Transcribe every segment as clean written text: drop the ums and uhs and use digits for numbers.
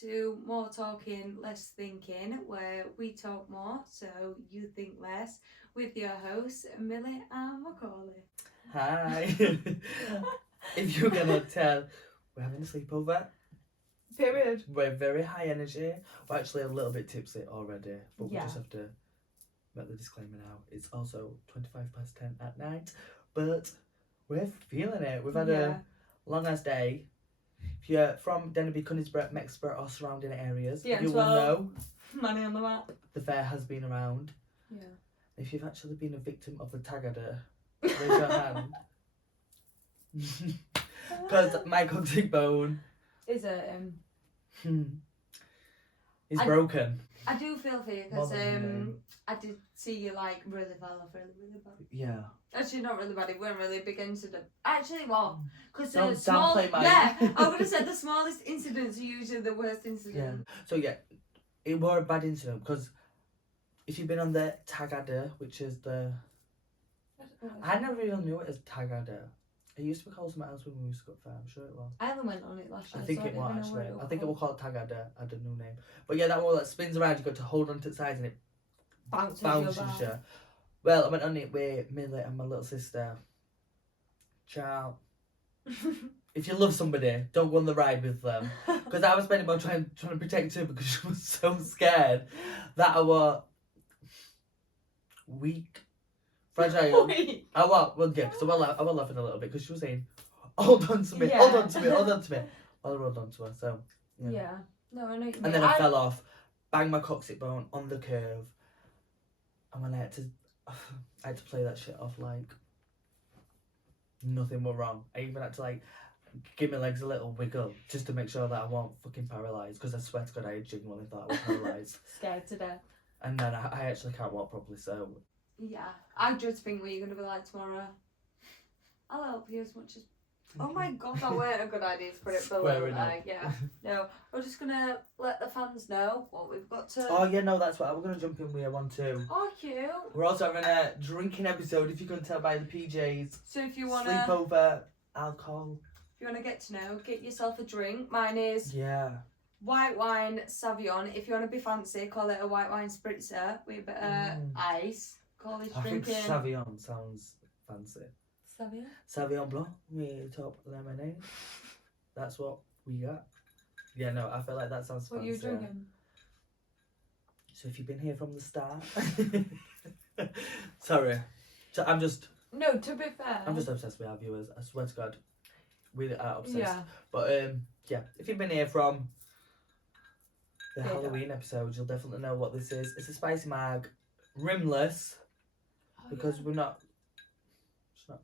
to More Talking, Less Thinking, where we talk more so you think less, with your hosts, Millie and Macaulay. Hi. If you're gonna tell, we're having a sleepover. Period. We're very high energy. We're actually a little bit tipsy already, but we just have to make the disclaimer now. It's also 10:25 at night, but we're feeling it. We've had a long ass day. If you're from Denby, Konigsborough, Mexborough or surrounding areas, you will know money on the map. the fair has been around. Yeah. If you've actually been a victim of the Tagada, raise your hand. Because my coccyx bone is broken. I do feel for you because I did see you like really fell off really bad. Yeah. Actually, not really bad. It weren't really a big incident. Actually, what? Because Don't the small, downplay mine. yeah, I would have said the smallest incidents are usually the worst incident. Yeah. So yeah, it was a bad incident because if you've been on the Tagada, which is the, I never even knew it as Tagada. It used to be called something else when we used to go fair. I'm sure it was. I only went on it last year. I think so it was actually. I think it was was called Tagada. I don't know the name. But yeah, that one that spins around. You got to hold onto the sides and it bounces you. Well, I went on it with Millie and my little sister. Ciao. If you love somebody, don't go on the ride with them. Because I was spending my time trying to protect her because she was so scared that I was weak, fragile. I was, well, yeah, because I was laughing a little bit because she was saying, hold on to me, hold on to me, hold on to me. Well, I held on to her, so, yeah. No, I know what you mean. And then I fell off, banged my coccyx bone on the curve, and when I had to play that shit off like nothing went wrong. I even had to like give my legs a little wiggle just to make sure that I wasn't fucking paralysed, because I swear to God I genuinely thought I was paralysed. Scared to death. And then I actually can't walk properly, so... Yeah. I just think what you're going to be like tomorrow. I'll help you as much as... Oh my God, that weren't a good idea to put it below there. Yeah. No, we're just going to let the fans know what we've got to... Oh yeah, no, that's what we're going to jump in with one too. Oh, cute. We're also having a drinking episode, if you can tell by the PJs. So if you want to... Sleepover, alcohol. If you want to get to know, get yourself a drink. Mine is... Yeah. White wine Savion. If you want to be fancy, call it a white wine spritzer with a bit of ice. Call this drinking. I think Savion sounds fancy. Savion? Savion Blanc with top lemonade. That's what we got. Yeah, no, I feel like that sounds fancy. What are you drinking? So if you've been here from the start... Sorry. So I'm just... No, to be fair. I'm just obsessed with our viewers. I swear to God. We are obsessed. Yeah. But yeah, if you've been here from the Halloween episode, you'll definitely know what this is. It's a spicy mag, rimless, because we're not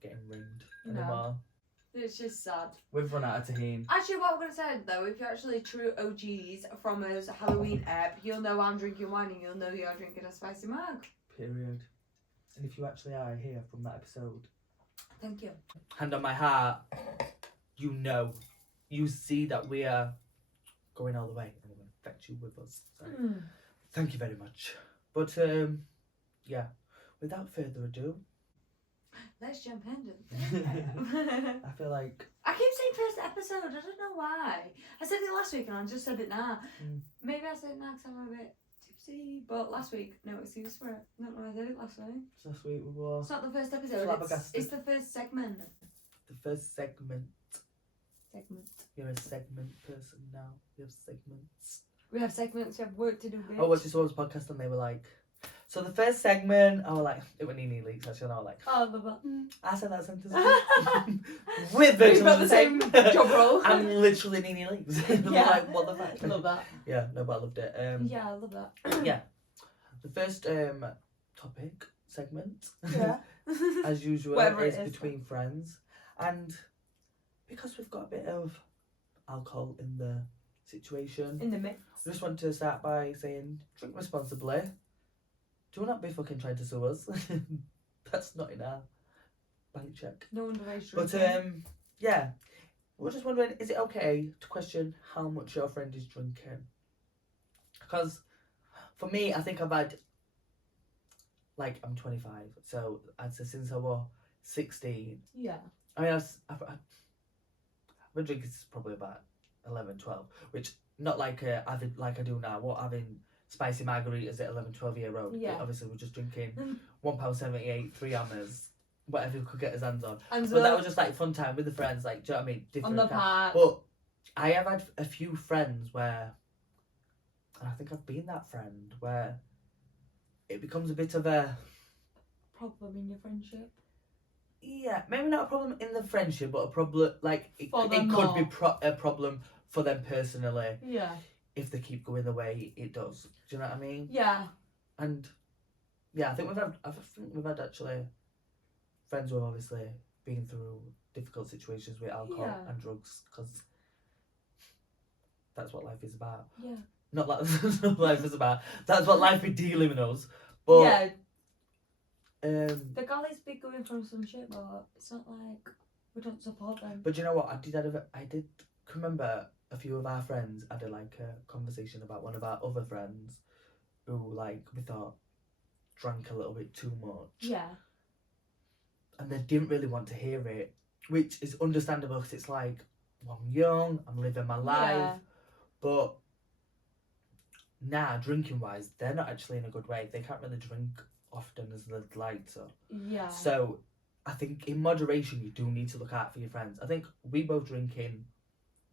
getting rimmed anymore. It's just sad. We've run out of tahini. Actually, what I'm going to say though, if you're actually true OGs from us Halloween ep, you'll know I'm drinking wine and you'll know you're drinking a spicy mag. Period. And if you actually are here from that episode, thank you. Hand on my heart, you know, you see that we are going all the way and we're going to affect you with us. So, thank you very much. But yeah, without further ado, let's jump into I feel like... I keep saying first episode, I don't know why. I said it last week and I just said it now. Maybe I said it now because I'm a bit tipsy, but last week, no excuse for it. Not when I did it last week. Last week we were... It's not the first episode, it's the first segment. The first segment. Segment. You're a segment person now. You have segments. We have segments, we have work to do, bitch. I watched this one's podcast and they were like, so the first segment, I was like, it was Nene Leaks actually, and I was like, oh, the button. I said that sentence with virtually the same job role. I'm literally Nene Leaks. Yeah. Like, what the fuck? Love that. Yeah, no, but I loved it. Yeah, I love that. Yeah. The first topic, segment, as usual, is between friends. And because we've got a bit of alcohol in the situation, in the mix, I just want to start by saying, drink responsibly. Do not be fucking trying to sue us. That's not in our bank check. No underage But drinking. yeah, we're just wondering, is it okay to question how much your friend is drinking? Because for me, I think I've had, like, I'm 25, so I'd say since I was 16. Yeah. I mean, I've been drinking since probably about 11, 12, which not like having like I do now. What having spicy margaritas at 11, 12-year-old. Yeah. Obviously, we're just drinking £1.78, 3 hammers, whatever we could get his hands on. And But that was just like fun time with the friends. Like, do you know what I mean? on the park. But I have had a few friends where, and I think I've been that friend where it becomes a bit of a problem in your friendship. Yeah, maybe not a problem in the friendship, but a problem like it could be a problem for them personally. Yeah. If they keep going the way it does, do you know what I mean? Yeah. And yeah, I think we've had actually friends who have obviously been through difficult situations with alcohol and drugs, because that's what life is about. Yeah. Not like that's what life is about. That's what life be dealing with us. But yeah. The galleys be going from some shit, but it's not like we don't support them. But you know what? I did remember a few of our friends had a conversation about one of our other friends who we thought drank a little bit too much. Yeah. And they didn't really want to hear it, which is understandable because it's like, well, I'm young, I'm living my life. Yeah. But now, drinking wise, they're not actually in a good way. They can't really drink often as they'd like to. Yeah. So I think in moderation, you do need to look out for your friends. I think we both drink in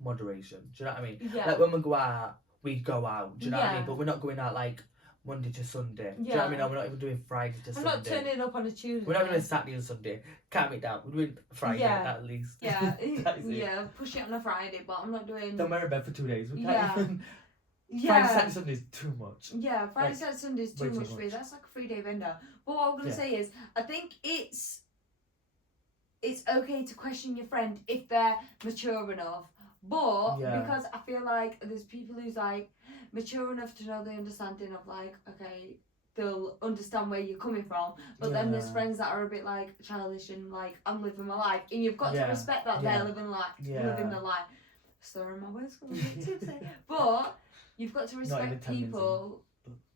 moderation. Do you know what I mean? Yeah. Like when we go out, we go out. Do you know what I mean? But we're not going out like Monday to Sunday. Do you know what I mean? No, we're not even doing Friday to Sunday. I'm not turning up on a Tuesday. We're not doing Saturday and Sunday. Calm it down. We're doing Friday at least. Yeah. Yeah. Push it on a Friday, but I'm not doing. Don't wear a bed for 2 days. We can't even. Friday, Saturday, Sunday is too much. Yeah, Friday, Saturday, Sunday is too much for me. That's like a 3-day vendor. But what I'm going to say is, I think it's okay to question your friend if they're mature enough. But because I feel like there's people who's like mature enough to know the understanding of like, okay, they'll understand where you're coming from. But then there's friends that are a bit like childish and like, I'm living my life. And you've got to respect that they're living their life. Sorry, my words going a bit tipsy. But you've got to respect people.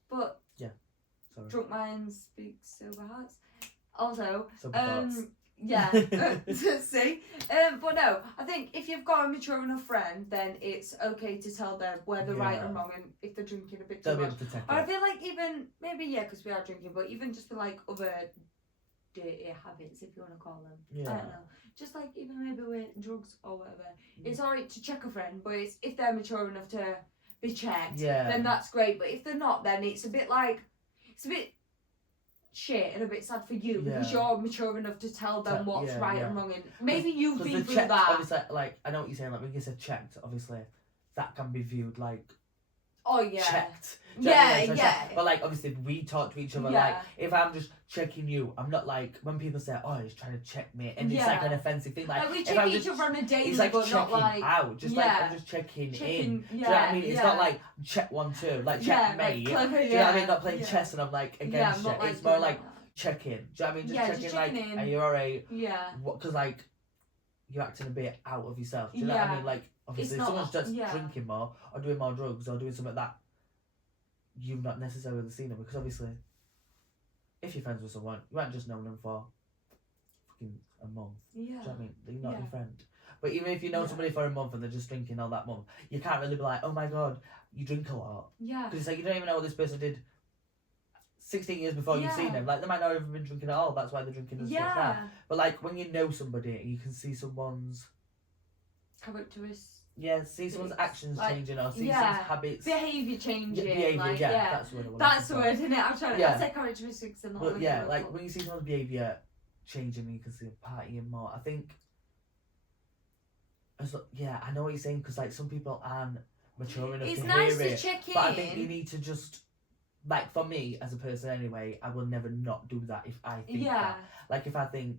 But sorry. Drunk minds speak sober hearts. Also, yeah. See? But no, I think if you've got a mature enough friend, then it's okay to tell them where they're right and wrong, and if they're drinking a bit too much. Or I feel like even, maybe because we are drinking, but even just for like other dirty habits, if you want to call them. Yeah. I don't know. Just like even maybe with drugs or whatever. It's alright to check a friend, but it's if they're mature enough to be checked, then that's great. But if they're not, then it's a bit shit and a bit sad for you because you're mature enough to tell them what's right and wrong, and maybe you've been through that. Obviously, like I know what you're saying. Like when you said checked, obviously that can be viewed like checked. But like obviously we talk to each other like if I'm just checking you, I'm not like when people say, oh, he's trying to check me, and it's like an offensive thing. Like we check each other on a daily, it's like but checking not like out, just like I'm just checking in. Do you know what I mean? It's not like check 1, 2, like checkmate. Like, do you know what I mean? Not playing chess and I'm like against check. It's more like checking. Do you know what I mean? Just checking like, are you alright? Yeah. Because like you're acting a bit out of yourself. Do you know what I mean? Like obviously, if someone's just drinking more or doing more drugs or doing something like that, you've not necessarily seen them, because obviously if you're friends with someone, you haven't just known them for fucking a month. Do you know what I mean? They're not your friend. But even if you know somebody for a month and they're just drinking all that month, you can't really be like, oh my god, you drink a lot. Yeah. Because it's like you don't even know what this person did 16 years before you've seen them. Like they might not have even been drinking at all, that's why they're drinking as much now. But like when you know somebody and you can see someone's characteristics. See someone's actions changing or see someone's habits. Behaviour changing. Behaviour, that's the word. That's the word, isn't it? I'm trying to say characteristics and not. But like when you see someone's behaviour changing and you can see them partying more, I think. I know what you're saying, because like some people aren't mature enough to hear it. Check in. But I think you need to just, like for me as a person anyway, I will never not do that if I think that. Like if I think.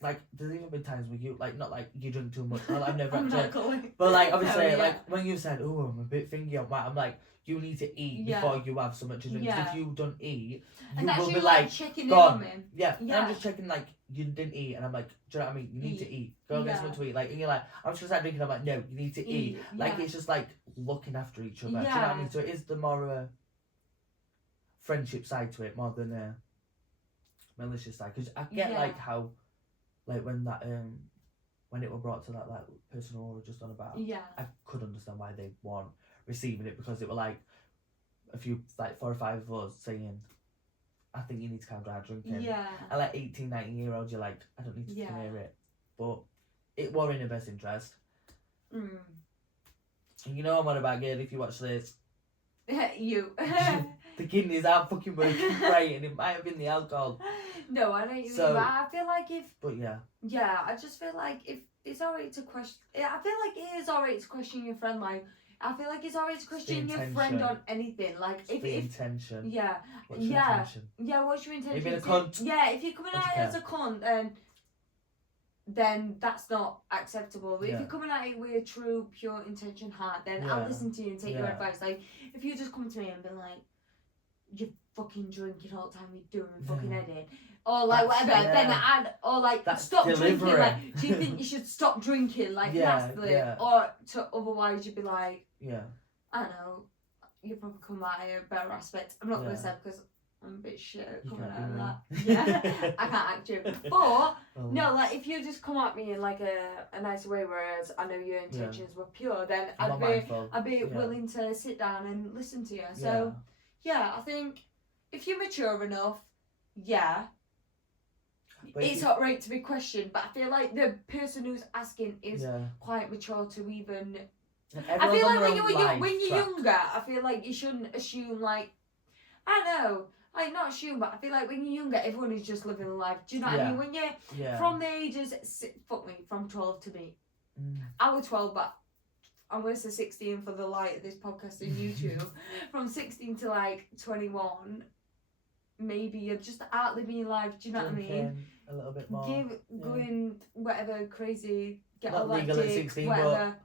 Like, there's even been times where you, like, not like you drink too much, well, I've never actually, but like, obviously, like, when you said, oh, I'm a bit thingy on that, I'm like, you need to eat before you have so much to drink, because if you don't eat, you will be like, gone. And I'm just checking, like, you didn't eat, and I'm like, do you know what I mean? You need to eat. Go get something to eat. Like, and you're like, I'm just gonna start drinking, I'm like, no, you need to eat. Like, it's just like looking after each other. Do you know what I mean? So it is the more friendship side to it, more than a malicious side. Because I get, like, how. Like when that when it were brought to that like person who we were just on about, I could understand why they want receiving it because it were like a few, like 4 or 5 of us saying, I think you need to calm down drinking. Yeah. And like 18, 19-year-olds, you're like, I don't need to fucking hear it. But it were in her best interest. Mm. And you know I'm on about, girl, if you watch this. You. The kidneys aren't fucking working great, and it might have been the alcohol. No, I don't. So, I feel like if. But yeah. Yeah, I just feel like if it's alright to question. I feel like it is alright to question your friend. Like, I feel like it's alright to question your friend on anything. Like, if intention. Yeah. What's your intention? Yeah, what's your intention? Maybe a cunt. Yeah, if you're coming at it as a cunt, then that's not acceptable. But if you're coming at it with a true, pure intention heart, then I'll listen to you and take your advice. Like, if you just come to me and be like, you're fucking drinking all the time, you're doing fucking head or like that's, whatever, then or like that's stop delivery. Drinking. Like, do you think you should stop drinking? Like, nastily, or to otherwise you'd be like, I don't know, you probably come at it a better aspect. I'm not gonna say because I'm a bit shit at coming out of that. Yeah, I can't act you. But no, like if you just come at me in like a nicer way, whereas I know your intentions were pure, then I'd be willing to sit down and listen to you. So I think if you're mature enough, but it's alright to be questioned. But I feel like the person who's asking is quite mature to even. I feel like when you're younger, I feel like you shouldn't assume like, I don't know. Like, not assume, but I feel like when you're younger, everyone is just living life. Do you know what I mean? When you're from the ages, from 12 to me. I was 12, but I'm going to say 16 for the light of this podcast and YouTube. From 16 to like 21, maybe you're just out living your life. Do you know what I mean? A little bit more. Going whatever crazy, get not all that legal dick, at 16, whatever. But...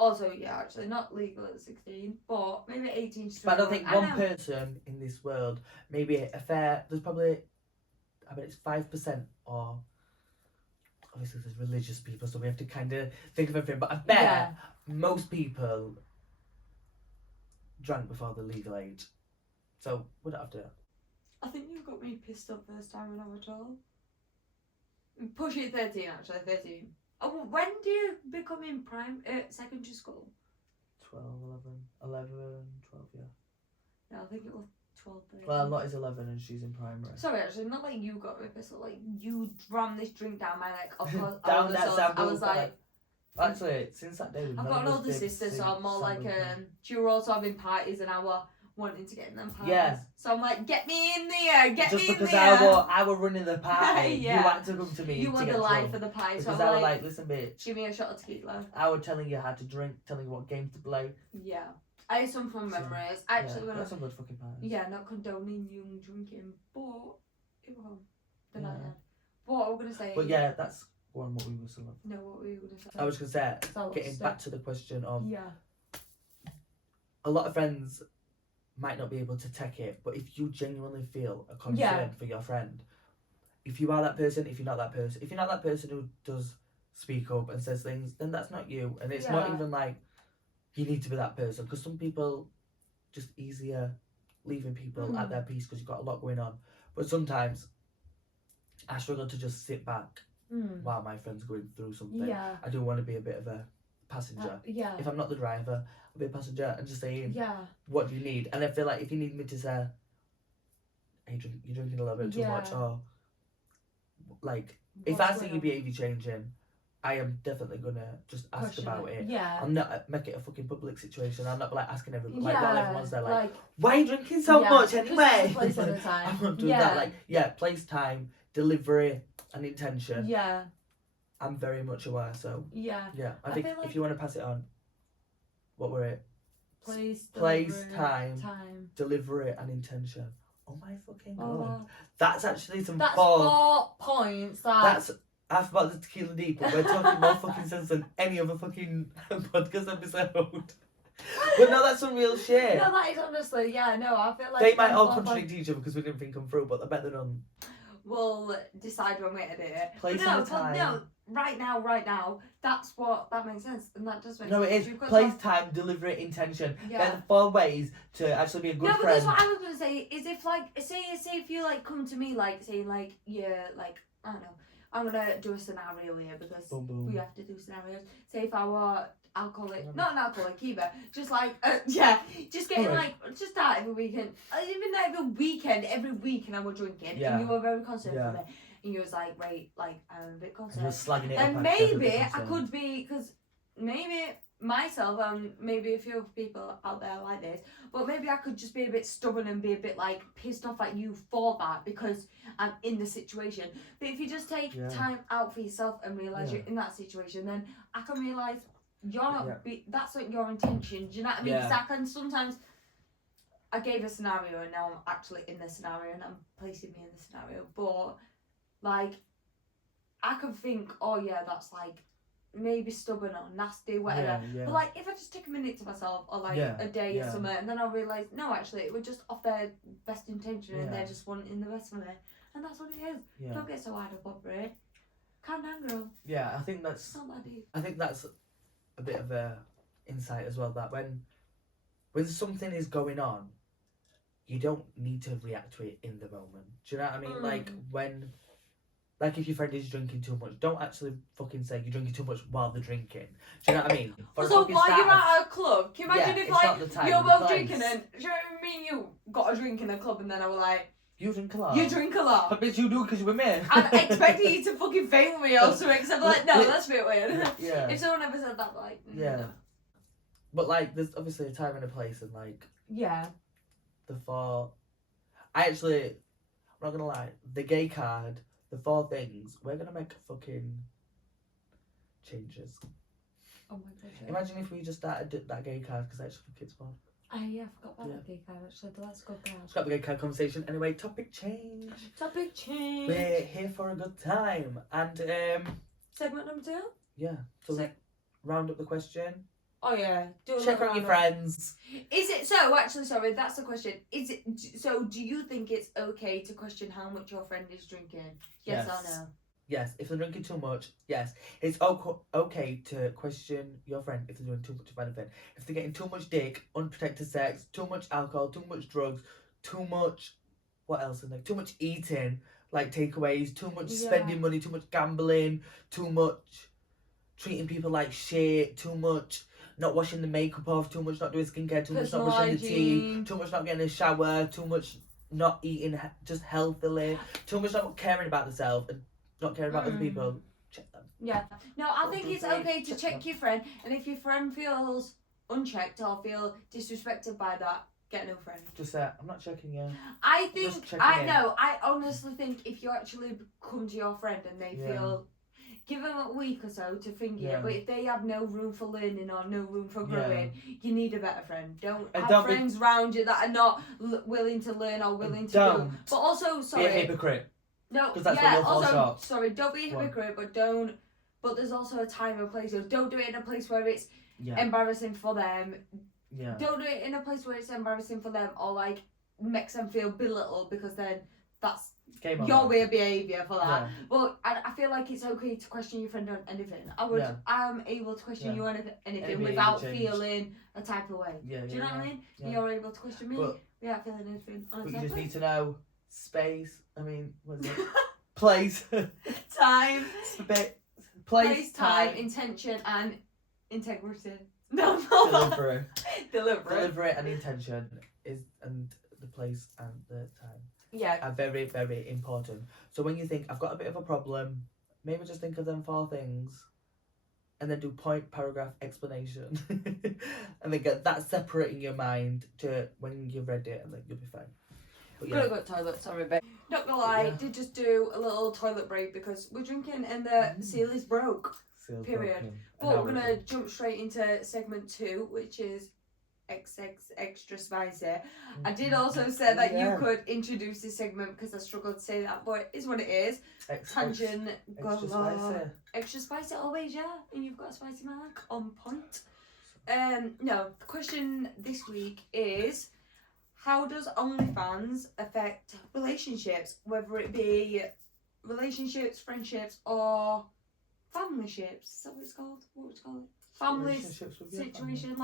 Also, actually, not legal at 16, but maybe 18 to 21. But I don't think one person in this world, maybe a fair, there's probably, I bet it's 5% or, obviously there's religious people, so we have to kind of think of everything, but I bet most people drank before the legal age. So, we don't have to. I think you got me pissed off first time when I was 12. Push it 13, actually, 13. Oh, when do you become in secondary school? 12, 11, 12, Yeah, I think it was 12, 13. Well, Lottie's 11 and she's in primary. Sorry, actually, not like you got me pissed off, like you rammed this drink down my neck. Of course, down that sample. I was like... Actually, since that day... I've got an older sister, so I'm more like... she were also having parties and I were wanting to get in them parties. Yeah. So I'm like, get me in there, get me in there. Just because I were running the party, you had to come to me. You were the line for the party. Because so I was like, listen, bitch. Give me a shot of tequila. I was telling you how to drink, telling you what games to play. Yeah. I had some fun memories. Actually, when that's some good fucking parties. Yeah, not condoning young drinking, but it was fun. The night then. What I was going to say... But yeah, that's what we were saying. No, what were you going to say? I was going to say, getting back to the question of... Yeah. A lot of friends... might not be able to take it, but if you genuinely feel a concern for your friend, if you are that person, if you're not that person who does speak up and says things, then that's not you. And it's not even like you need to be that person, because some people just easier leaving people at their peace because you've got a lot going on. But sometimes I struggle to just sit back while my friend's going through something. I do want to be a bit of a passenger. If I'm not the driver, I'll be a passenger and just saying, what do you need? And I feel like if you need me to say, hey, you're drinking a little bit too much, or like, if I see your behaviour changing, I am definitely gonna just ask about it. I'm not make it a fucking public situation. I'm not like asking everybody, like while everyone's there, like, why are you drinking so much anyway? Place at a time. I'm not doing that. Like, place, time, delivery, and intention. I'm very much aware, so I think like if you want to pass it on, what were it? Place, time, delivery, and intention. Oh my fucking god! That's actually some. That's 4 points. That's half about the tequila deep, but we're talking more fucking sense than any other fucking podcast episode. But no, that's some real shit. No, that is honestly, I feel like they might all contradict each other because we didn't think them through, but I bet they're none. We'll decide when we edit it. Place and time. No, right now, that makes sense, and that does make sense. No, it is. Place, time, delivery, intention. They're the 4 ways to actually be a good friend. No, because what I was gonna say is if like, say if you like come to me like saying like, like, I don't know, I'm gonna do a scenario here because we have to do scenarios. Say if I alcoholic, not an alcoholic either, just like, just getting just that every weekend. Even not every weekend I was drinking, and you were very concerned for me. And you was like, wait, like, I'm a bit concerned. You were slagging it and up. Maybe I could be, because maybe myself and maybe a few people out there like this, but maybe I could just be a bit stubborn and be a bit like pissed off at you for that because I'm in the situation. But if you just take time out for yourself and realise you're in that situation, then I can realise you're not that's not your intention. Do you know what I mean? Because I can sometimes, I gave a scenario and now I'm actually in the scenario and I'm placing me in the scenario, but like I can think, oh yeah, that's like maybe stubborn or nasty, whatever. But like if I just take a minute to myself or like a day or something, and then I'll realise, no, actually it was just off their best intention and they're just wanting the best for me. And that's what it is. Don't get so hard up over it. Calm down, girl. Yeah, I think that's a bit of a insight as well, that when something is going on, you don't need to react to it in the moment. Do you know what I mean? Like when, like if your friend is drinking too much, don't actually fucking say you're drinking too much while they're drinking. Do you know what I mean? So while you're at a club, can you imagine if like you're both drinking and, do you know what I mean? You got a drink in a club and then I was like, you drink a lot. You drink a lot. But bitch, you do because you were me. I'm expecting you to fucking fail me or something, because I'm like, no, that's a bit weird. If someone ever said that, like, no. But like, there's obviously a time and a place, and like, the 4. I'm not gonna lie, the gay card, the 4 things, we're gonna make fucking changes. Oh my god. Imagine if we just started that gay card, because I actually think it's fun. I forgot about that gay card actually, but let's go back. Scrap the gay card conversation. Anyway, topic change. We're here for a good time. And segment number 2? Yeah. So round up the question. Oh yeah. Check on your friends. Is it so? Actually, sorry, that's the question. Is it so? Do you think it's okay to question how much your friend is drinking? Yes or no? Yes, if they're drinking too much, yes. It's okay to question your friend if they're doing too much of anything. If they're getting too much dick, unprotected sex, too much alcohol, too much drugs, too much, what else is there? Too much eating, like takeaways, too much spending money, too much gambling, too much treating people like shit, too much not washing the makeup off, too much not doing skincare, too much not brushing the teeth, too much not getting a shower, too much not eating just healthily, too much not caring about themselves and not caring about other people. Check them. Yeah. No, I think it's okay to check your friend, and if your friend feels unchecked or feel disrespected by that, get a new friend. Just say, I'm not checking you. I honestly think if you actually come to your friend and they feel, give them a week or so to think it, but if they have no room for learning or no room for growing, you need a better friend. Don't have friends around you that are not willing to learn or willing to do. But also, sorry. Be a hypocrite. No, because that's what you'll fall short. Sorry, don't be a hypocrite, but don't. But there's also a time and place. So don't do it in a place where it's embarrassing for them. Yeah. Don't do it in a place where it's embarrassing for them or like makes them feel belittled, because then that's your weird behaviour for that. Yeah. But I feel like it's okay to question your friend on anything. I'm able to question you on anything without feeling a type of way. Yeah, do you know what I mean? Yeah. You're able to question me without feeling anything. But you just need to know space. I mean, what is it? Place. Time. Place, time, intention, and integrity. No. Delivery and intention and the place and the time. Are very, very important. So when you think, I've got a bit of a problem, maybe just think of them 4 things and then do point, paragraph, explanation. And then get that separate in your mind to when you've read it, and then you'll be fine. But gotta go to the toilet, sorry babe. Not gonna lie, did just do a little toilet break because we're drinking and the seal is broke. Period. Broken. But we're gonna jump straight into segment 2, which is XX extra spicy. I did also say that you could introduce this segment because I struggled to say that, but it is what it is. Tangent extra spicy. Extra spicy always, and you've got a spicy mark on point. No, the question this week is, how does OnlyFans affect relationships, whether it be relationships, friendships, or family ships? Is that what it's called? What would you call it? Family situation,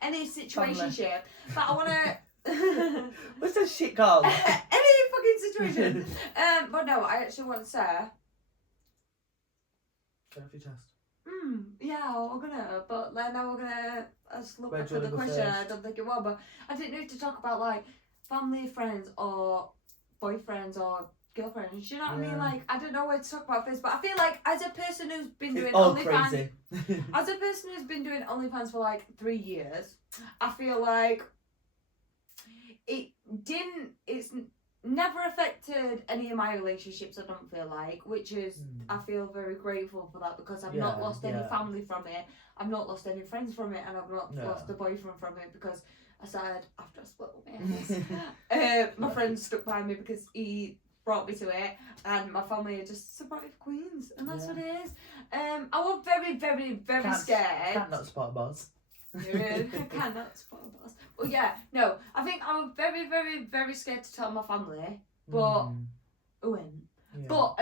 any situationship. But I wanna. What's that shit called? Any fucking situation. But no, I actually want to say. Get off your chest. yeah, we're gonna, but then now we're gonna, just look Where back do you at the wanna go question, I first? don't think it will, but I didn't know to talk about, like, family, friends, or boyfriends, or girlfriends, you know what I mean? Yeah. Like, I don't know where to talk about this, but I feel like, as a person who's been doing It's all OnlyFans, crazy. as a person who's been doing OnlyFans for, like, 3 years, I feel like it's never affected any of my relationships, I don't feel like, which is, I feel very grateful for that, because I've not lost any family from it, I've not lost any friends from it, and I've not lost a boyfriend from it, because I said, after I split with my ex, my friend stuck by me because he brought me to it, and my family are just survived queens, and that's what it is. I was very, very, very scared. Can't not support a boss. I cannot support a boss. Well, yeah, no, I think I was very, very, very scared to tell my family, but I went. Yeah. But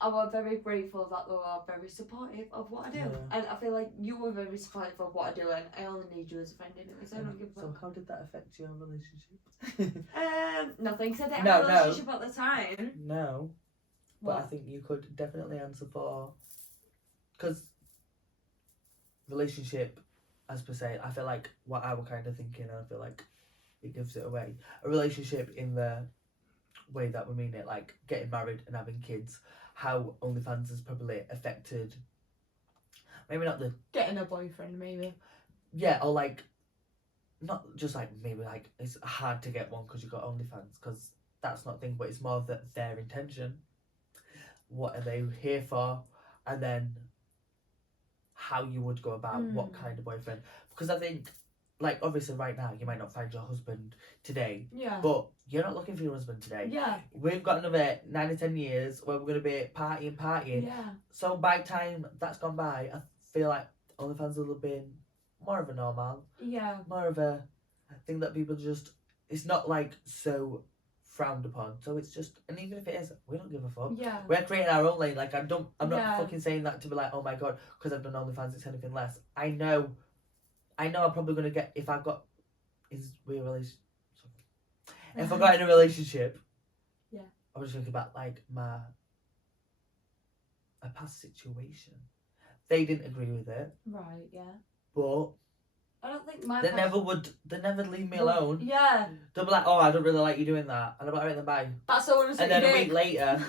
I was very grateful that they were very supportive of what I do, and I feel like you were very supportive of what I do, and I only need you as a friend anyway, so I don't give a fuck. So how did that affect your relationship? Nothing, because I didn't have a relationship at the time. No, but What? I think you could definitely answer for, because relationship, as per se, I feel like what I was kind of thinking, and I feel like it gives it away. A relationship in the way that we mean it, like getting married and having kids, how OnlyFans has probably affected, maybe not the... Getting a boyfriend, maybe. Yeah, or like, not just like, maybe like, it's hard to get one because you got OnlyFans, because that's not the thing, but it's more that their intention. What are they here for? And then how you would go about what kind of boyfriend. Because I think, like, obviously right now you might not find your husband today, but you're not looking for your husband today. We've got another 9 or 10 years where we're going to be partying. So by the time that's gone by, I feel like OnlyFans will have been more of a normal, more of a thing that people just, it's not like so frowned upon, so it's just, and even if it is, we don't give a fuck. We're creating our own lane. Like, I'm not fucking saying that to be like, oh my god, because I've done OnlyFans it's anything less. I know I'm probably gonna get, if I've got, if I got in a relationship, I was thinking about like a past situation. They didn't agree with it, but I don't think they never leave me alone. Yeah. They'll be like, oh, I don't really like you doing that. And I'm like, alright then, bye. That's the one. And then a week later,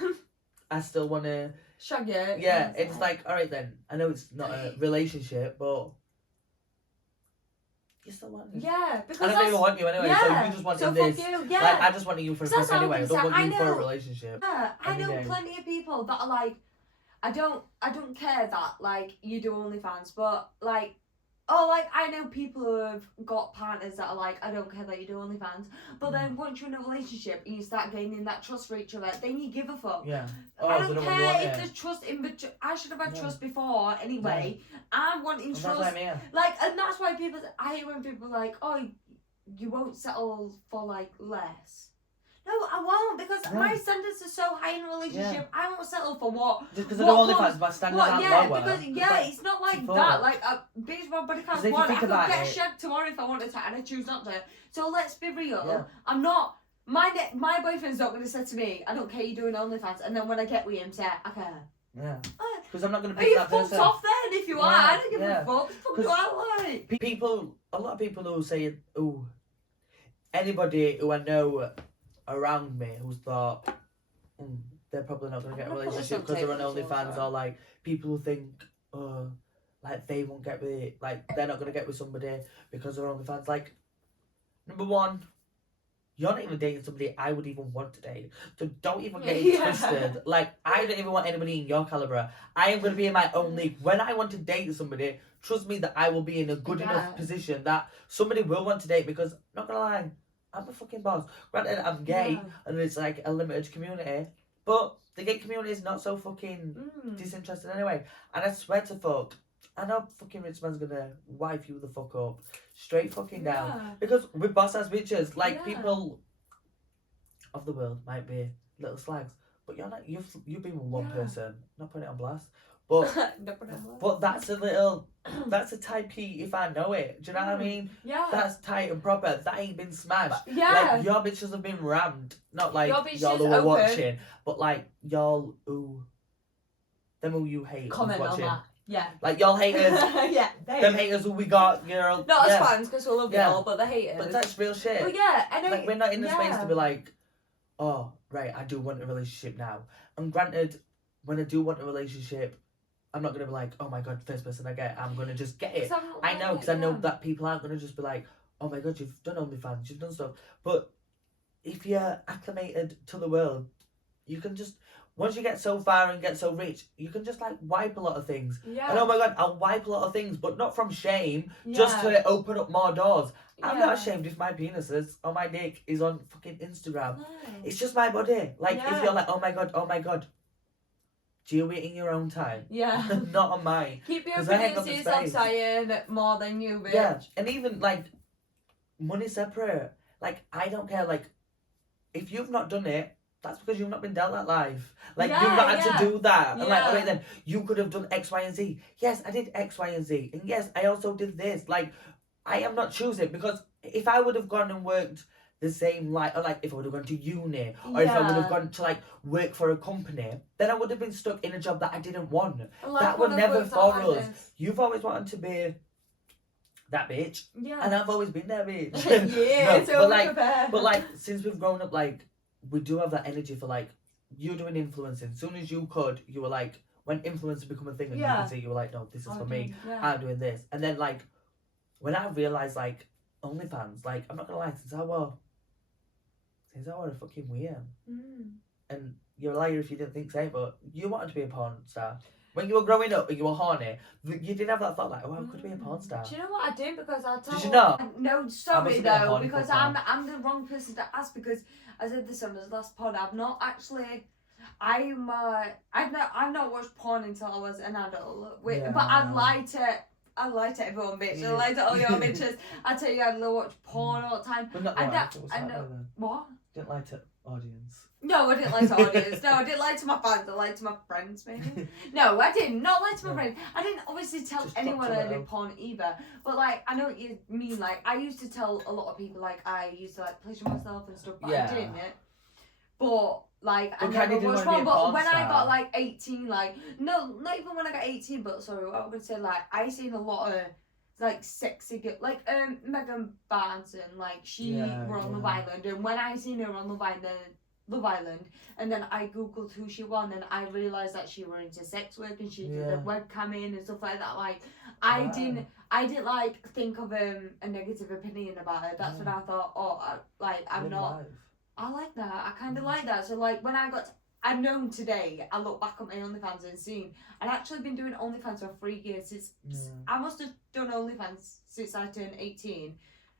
I still want to... Shag you. Yeah, it's like, alright then. I know it's not a relationship, but... You still want me. Yeah, because I don't even want you anyway, so you just wanted this. Fuck you. Yeah. Like, I just wanted you for a fuck anyway. I don't want you for a relationship. Yeah, I know plenty of people that are like, I don't care that, like, you do OnlyFans, but, like, I know people who have got partners that are like, I don't care that you do OnlyFans, but then once you're in a relationship and you start gaining that trust for each other, then you give a fuck. Yeah. I don't care if there's trust in, but I should have had trust before anyway. I'm wanting trust. That's what I mean. Like, and that's why people, I hate when people are like, oh, you won't settle for, like, less. No, I won't, because my standards are so high in a relationship. I won't settle for what. Just because I don't OnlyFans, my standards aren't lower. Because it's not like that. Like, bitch, my body count's one. I could get shagged tomorrow if I wanted to, and I choose not to. So let's be real. Yeah. I'm not. My boyfriend's not going to say to me, I don't care you doing OnlyFans, and then when I get with him, say, I care. Yeah. Because I'm not going to be that person. Are you fucked off then if you are? I don't give a fuck. The fuck do I like? A lot of people who say, oh, anybody who I know around me who's thought they're probably not going to get a relationship because they're on OnlyFans, or like people who think like they won't get with, like they're not going to get with somebody because they're on OnlyFans. Like, number one, you're not even dating somebody I would even want to date, so don't even get it twisted. Like, I don't even want anybody in your calibre. I am going to be in my own league. When I want to date somebody, trust me that I will be in a good enough position that somebody will want to date, because not going to lie, I'm a fucking boss. Granted, I'm gay, and it's like a limited community, but the gay community is not so fucking disinterested anyway. And I swear to fuck, I know fucking rich man's gonna wife you the fuck up, straight fucking down. Because we're boss ass bitches. Like, people of the world might be little slags, but you're not. You've been with one person. Not putting it on blast, but that's a type key if I know it. Do you know what I mean? Yeah. That's tight and proper. That ain't been smashed. Yeah. Like, your bitches have been rammed. Not like y'all who are watching, but like y'all who you hate comment watching. on that. Yeah. Like, y'all haters. Yeah. Them haters who we got, girl. Not as fans, because we love you all, but the haters. But that's real shit. But yeah, I know. Like, we're not in the space to be like, oh, right, I do want a relationship now. And granted, when I do want a relationship, I'm not going to be like, oh my god, first person I get, I'm going to just get it. I know, because I know that people aren't going to just be like, oh my god, you've done OnlyFans, you've done stuff. But if you're acclimated to the world, you can just, once you get so far and get so rich, you can just like wipe a lot of things. Yeah. And oh my god, I'll wipe a lot of things, but not from shame, just to open up more doors. I'm not ashamed if my penis or my dick is on fucking Instagram. No. It's just my body. Like, if you're like, oh my god, do it in your own time. Yeah. Not on mine. Keep your opinions to yourself, saying more than you, bitch. Yeah, and even like, money separate. Like, I don't care. Like, if you've not done it, that's because you've not been dealt that life. Like, you've not had to do that. And like, okay, then you could have done X, Y, and Z. Yes, I did X, Y, and Z. And yes, I also did this. Like, I am not choosing, because if I would have gone and worked the same, like, or like if I would have gone to uni, or if I would have gone to like work for a company, then I would have been stuck in a job that I didn't want. Like, that would never for us. You've always wanted to be that bitch. Yeah. And I've always been that bitch. Yeah, no, but like since we've grown up, like, we do have that energy for like, you doing influencing. As soon as you could, you were like, when influencers become a thing and you can see, you were like, no, this is for me. I'm doing this. And then like, when I realised like, OnlyFans, like, I'm not gonna lie, since I was a fucking weird. And you're a liar if you didn't think so, but you wanted to be a porn star. When you were growing up and you were horny, you did have that thought like, oh, I could be a porn star. Do you know what I do? Because I'll tell Did you not? No, sorry though, because I'm the wrong person to ask, because I said this on the last pod, I've not actually... I've not watched porn until I was an adult. But I'd lie to everyone, bitch. I lie to all your bitches. I tell you, I watch porn all the time. But not what? Didn't lie to audience. No, I didn't lie to audience. No, I didn't lie to my fans. I lied to my friends, maybe. No, I didn't. Not lie to my friends. I didn't obviously tell anyone I did porn either. But like, I know what you mean. Like, I used to tell a lot of people like I used to like pleasure myself and stuff, but I didn't. But like, I never watched porn. But when I got like 18, like, no, not even when I got 18. But sorry, what I'm gonna say, like, I seen a lot of like sexy girl, like Megan Barton, like she were on Love Island, and when I seen her on Love Island, and then I googled who she was, and I realised that she were into sex work and she did the webcamming and stuff like that. Like, I didn't like think of a negative opinion about her. That's when I thought, I'm not. Life. I like that. I kind of like that. So like when I've known today, I look back at my OnlyFans and seen I'd actually been doing OnlyFans for 3 years since I must have done OnlyFans since I turned 18,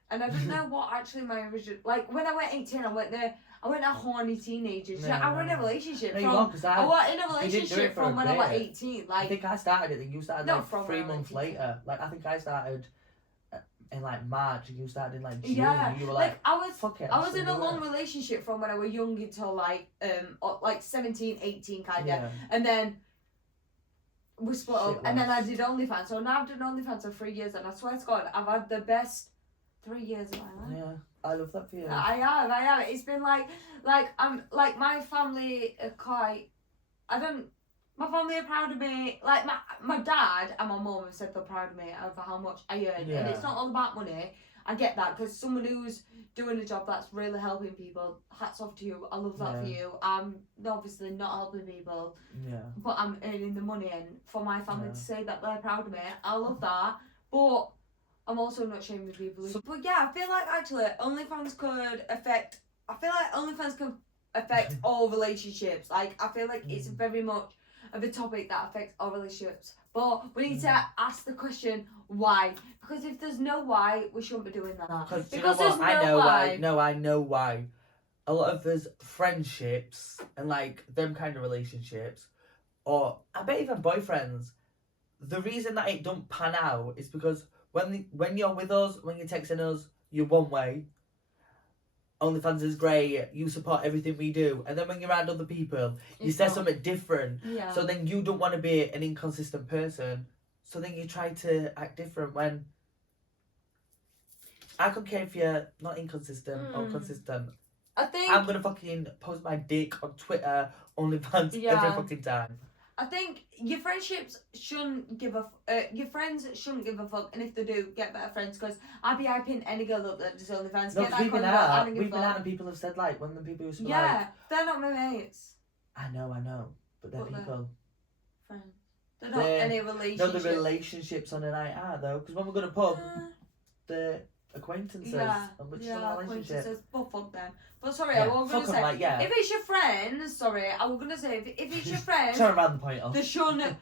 and I don't know what actually my original, like when I went 18, I went a horny teenager. I was in a relationship I was in a relationship from when I was 18. Like, I think I started it and you started like 3 months later. Like, I think I started in like March and you started in like June. Yeah, and you were like I was in a long relationship from when I was young until like 17, 18 kind of, and then we split up, and then I did OnlyFans. So now I've done OnlyFans for 3 years, and I swear to God, I've had the best 3 years of my life. Yeah, I love that for you. I have. It's been like I'm like, my family are quite. My family are proud of me. Like, my dad and my mum have said they're proud of me over how much I earn. And it's not all about money. I get that, because someone who's doing a job that's really helping people, hats off to you. I love that for you. I'm obviously not helping people, but I'm earning the money. And for my family to say that they're proud of me, I love that. But I'm also not shaming people. But yeah, I feel like actually OnlyFans could affect... all relationships. Like, I feel like it's very much of a topic that affects all relationships, but we need to ask the question why, because if there's no why, we shouldn't be doing that. Because there's no why. I know why. A lot of us friendships and like them kind of relationships, or I bet even boyfriends, the reason that it don't pan out is because when you're with us, when you're texting us, you're one way. OnlyFans is great, you support everything we do, and then when you're around other people, you say something different. Yeah. So then you don't want to be an inconsistent person, so then you try to act different when I don't care if you're not inconsistent or consistent. I think I'm gonna fucking post my dick on Twitter, OnlyFans every fucking time. I think your friendships shouldn't give a your friends shouldn't give a fuck, and if they do, get better friends. Because I'd be hyping any girl up that does OnlyFans. No, Get 'cause that we've been coin, but I out. don't give We've a been fuck. out, and people have said like when the people used to like. Yeah, they're not my mates. I know, but they're But they're people. Friends. They're not They're- any relationship. No, the relationships on a night out though, because when we go to pub, the acquaintances, and which is a relationship. Acquaintances. But fuck them. But sorry, Yeah, I was fuck gonna 'em, say, like, yeah. if it's your friends, sorry, I was gonna say, if it's your friends, Trying to round the point off. they shouldn't,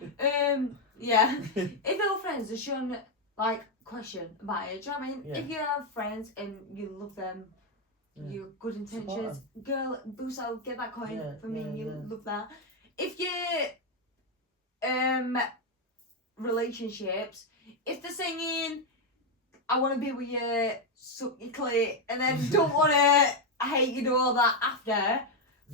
yeah. If your friends, they shouldn't, like, question about it. Do you know what I mean? Yeah. If you have friends and you love them, Yeah. you good intentions, girl, boost out, get that coin Yeah, for me, yeah, you yeah. love that. If you, relationships, if they're singing, I want to be with you, suck your clit, and then don't want to, I hate you, do all that after,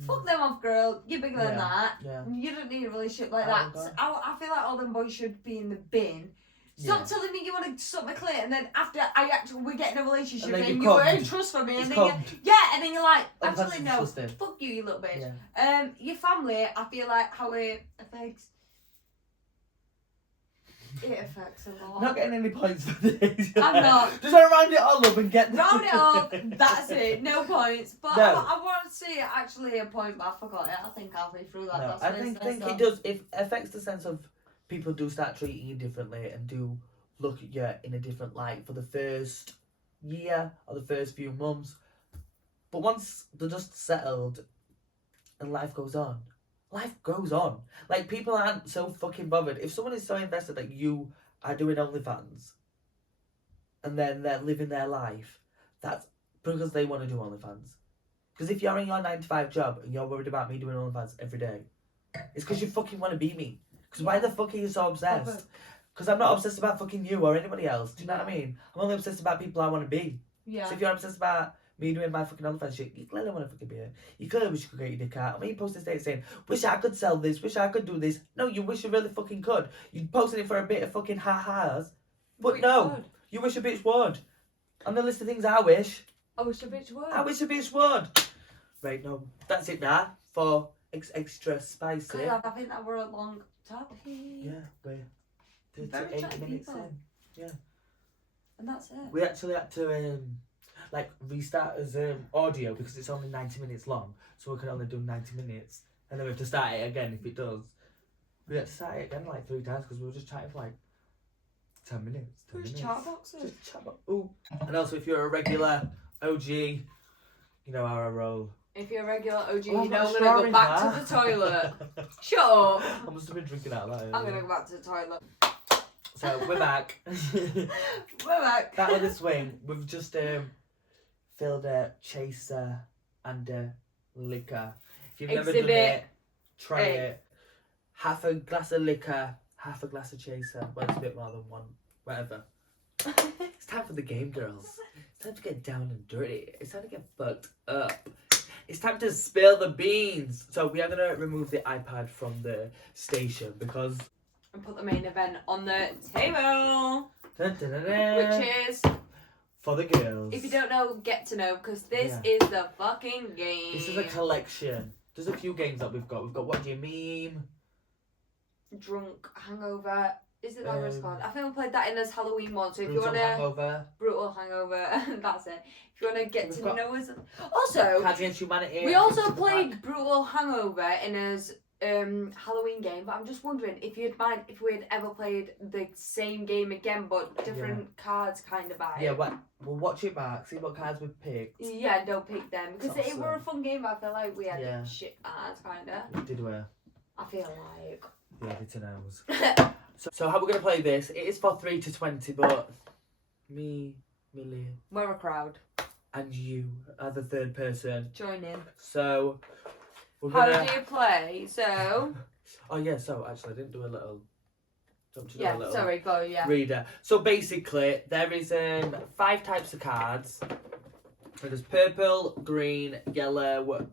fuck them off, girl, you're bigger than that. Yeah. You don't need a relationship like Oh, that. God. So I feel like all them boys should be in the bin. Stop Yeah. telling me you want to suck my clit, and then after we're getting a relationship, And then and you you come. earn trust from me, and It's then and then you're like, Oh, that's actually no, disgusting. fuck you little bitch. Yeah. Your family, I feel like how it affects. It affects a lot. I'm not getting any points for this. I'm not. Just want to round it all up and get the... Round it up, that's it, no points. But No. I want to see actually a point, but I forgot it. I think halfway through that. No, That's I what think says, it does. It affects the sense of people do start treating you differently and do look at you in a different light for the first year or the first few months. But once they're just settled and life goes on. Like, people aren't so fucking bothered. If someone is so invested that you are doing OnlyFans and then they're living their life, that's because they want to do OnlyFans. Because if you're in your 9-to-5 job and you're worried about me doing OnlyFans every day, it's because you fucking want to be me. Because why the fuck are you so obsessed? Because I'm not obsessed about fucking you or anybody else. Do you know what I mean? I'm only obsessed about people I want to be. Yeah. So if you're obsessed about me doing my fucking OnlyFans shit, you clearly want to fucking be it. You clearly wish you could get your dick out. And when you post this day saying, wish I could sell this, wish I could do this. No, you wish you really fucking could. You're posting it for a bit of fucking ha-has. But no, you wish a bitch would. On the list of things I wish. I wish a bitch would. I wish a bitch would. Right, no, that's it now for extra spicy. Good, I think that we're a long topic. Yeah, we're Very 38 chatty minutes people. in. And that's it. We actually had to restart as audio because it's only 90 minutes long, so we can only do 90 minutes, and then we have to start it again if it does. We had to start it again like 3 times because we were just chatting for like 10 minutes. 10 Who's minutes. chat boxes? Just chat about. Ooh. And also, if you're a regular OG, you know how I roll. If you're a regular OG, Oh, you I've know got a I'm straw gonna go in back there. to the toilet. Shut up. I must have been drinking out of that. I'm gonna go back to the toilet. So we're back. We're back. Back with the swing. We've just filled a chaser and a liquor. If you've never done Exhibit it, try A. it. Half a glass of liquor, half a glass of chaser. Well, it's a bit more than one. Whatever. It's time for the game, girls. It's time to get down and dirty. It's time to get fucked up. It's time to spill the beans. So we are going to remove the iPad from the station because... And put the main event on the table. Dun, dun, dun, dun, Which is, for the girls. if you don't know, get to know, because this Yeah. is the fucking game. This is a collection. There's a few games that we've got. We've got What Do You Meme? Drunk Hangover. Is it that what it's Um, called? I think we played that in this Halloween one. So if you Brutal want to Hangover. brutal hangover, that's it. If you want to get We've to got- know us. Also, Cards Against Humanity. we also Into the played Pack. brutal hangover in his Halloween game. But I'm just wondering if you'd mind if we'd ever played the same game again, but different cards kind of vibe. Yeah, we'll watch it back, see what cards we've picked. Yeah, don't pick them because That's it were a awesome. fun game. But I feel like we had Yeah. shit cards, kind of. Did we? I feel like. The editor knows. So how we're going to play this, it is for 3 to 20, but me, Millie, We're a crowd. and you are the third person. Join in. So, we're How going do you play? So. Oh yeah, so actually I didn't do a little... Don't you do a Yeah, little sorry, go, yeah. reader. So basically, there is 5 types of cards. There's purple, green, yellow,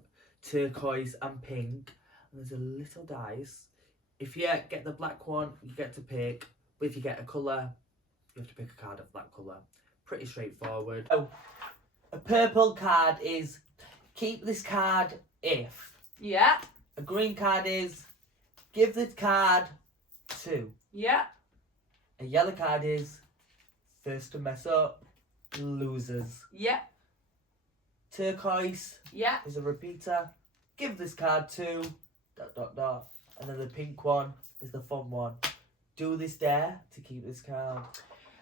turquoise, and pink. And there's a little dice. If you get the black one, you get to pick. But if you get a colour, you have to pick a card of that colour. Pretty straightforward. Oh, a purple card is keep this card if. Yeah. A green card is Give this card 2. Yeah. A yellow card is first to mess up, losers. Yeah. Turquoise Yeah. is a repeater. Give this card 2. ... And then the pink one is the fun one. Do this dare to keep this card.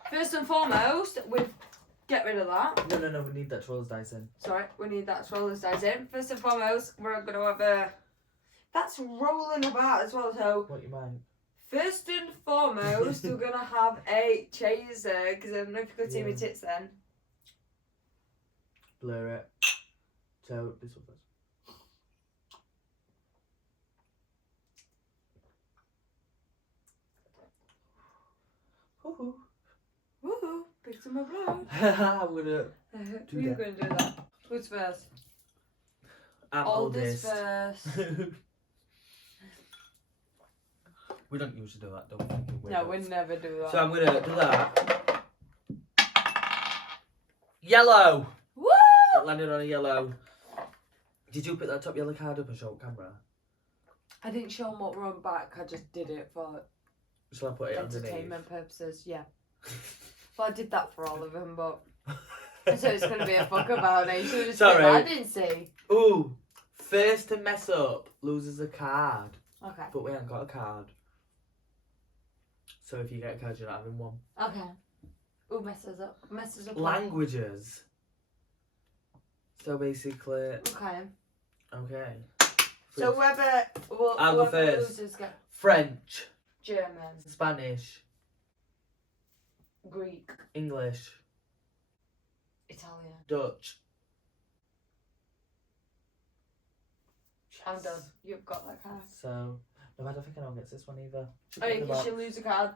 First and foremost, get rid of that. No, we need that to roll the dice in. Sorry, we need that to roll this dice in. First and foremost, we're going to have a... That's rolling about as well, so... What you mind? First and foremost, we're going to have a chaser, because I don't know if you could see my tits then. Blur it. So, this one first. Woohoo. Woohoo, picked some up blood. I'm gonna do You're that. going to do that. Who's first? I'm Oldest oldest. first. We don't usually do that, don't we? No, we never do that. So I'm gonna do that. Yellow! Woo! It landed on a yellow. Did you pick that top yellow card up and show camera? I didn't show them what were on back, I just did it for Shall I put it underneath? entertainment purposes, yeah. Well, I did that for all of them, but... So it's going to be a fuck about it. You should have Sorry. I didn't see. Ooh, first to mess up loses a card. Okay. But we haven't got a card. So if you get a card, you're not having one. Okay. Ooh, messes up. Messes up. Languages. So basically, Okay. okay. So whoever I'll go first. loses get French, German, Spanish, Greek, English, Italian. Dutch. I'm done. You've got that card. So, no, I don't think anyone gets this one either. Oh, you should lose a card.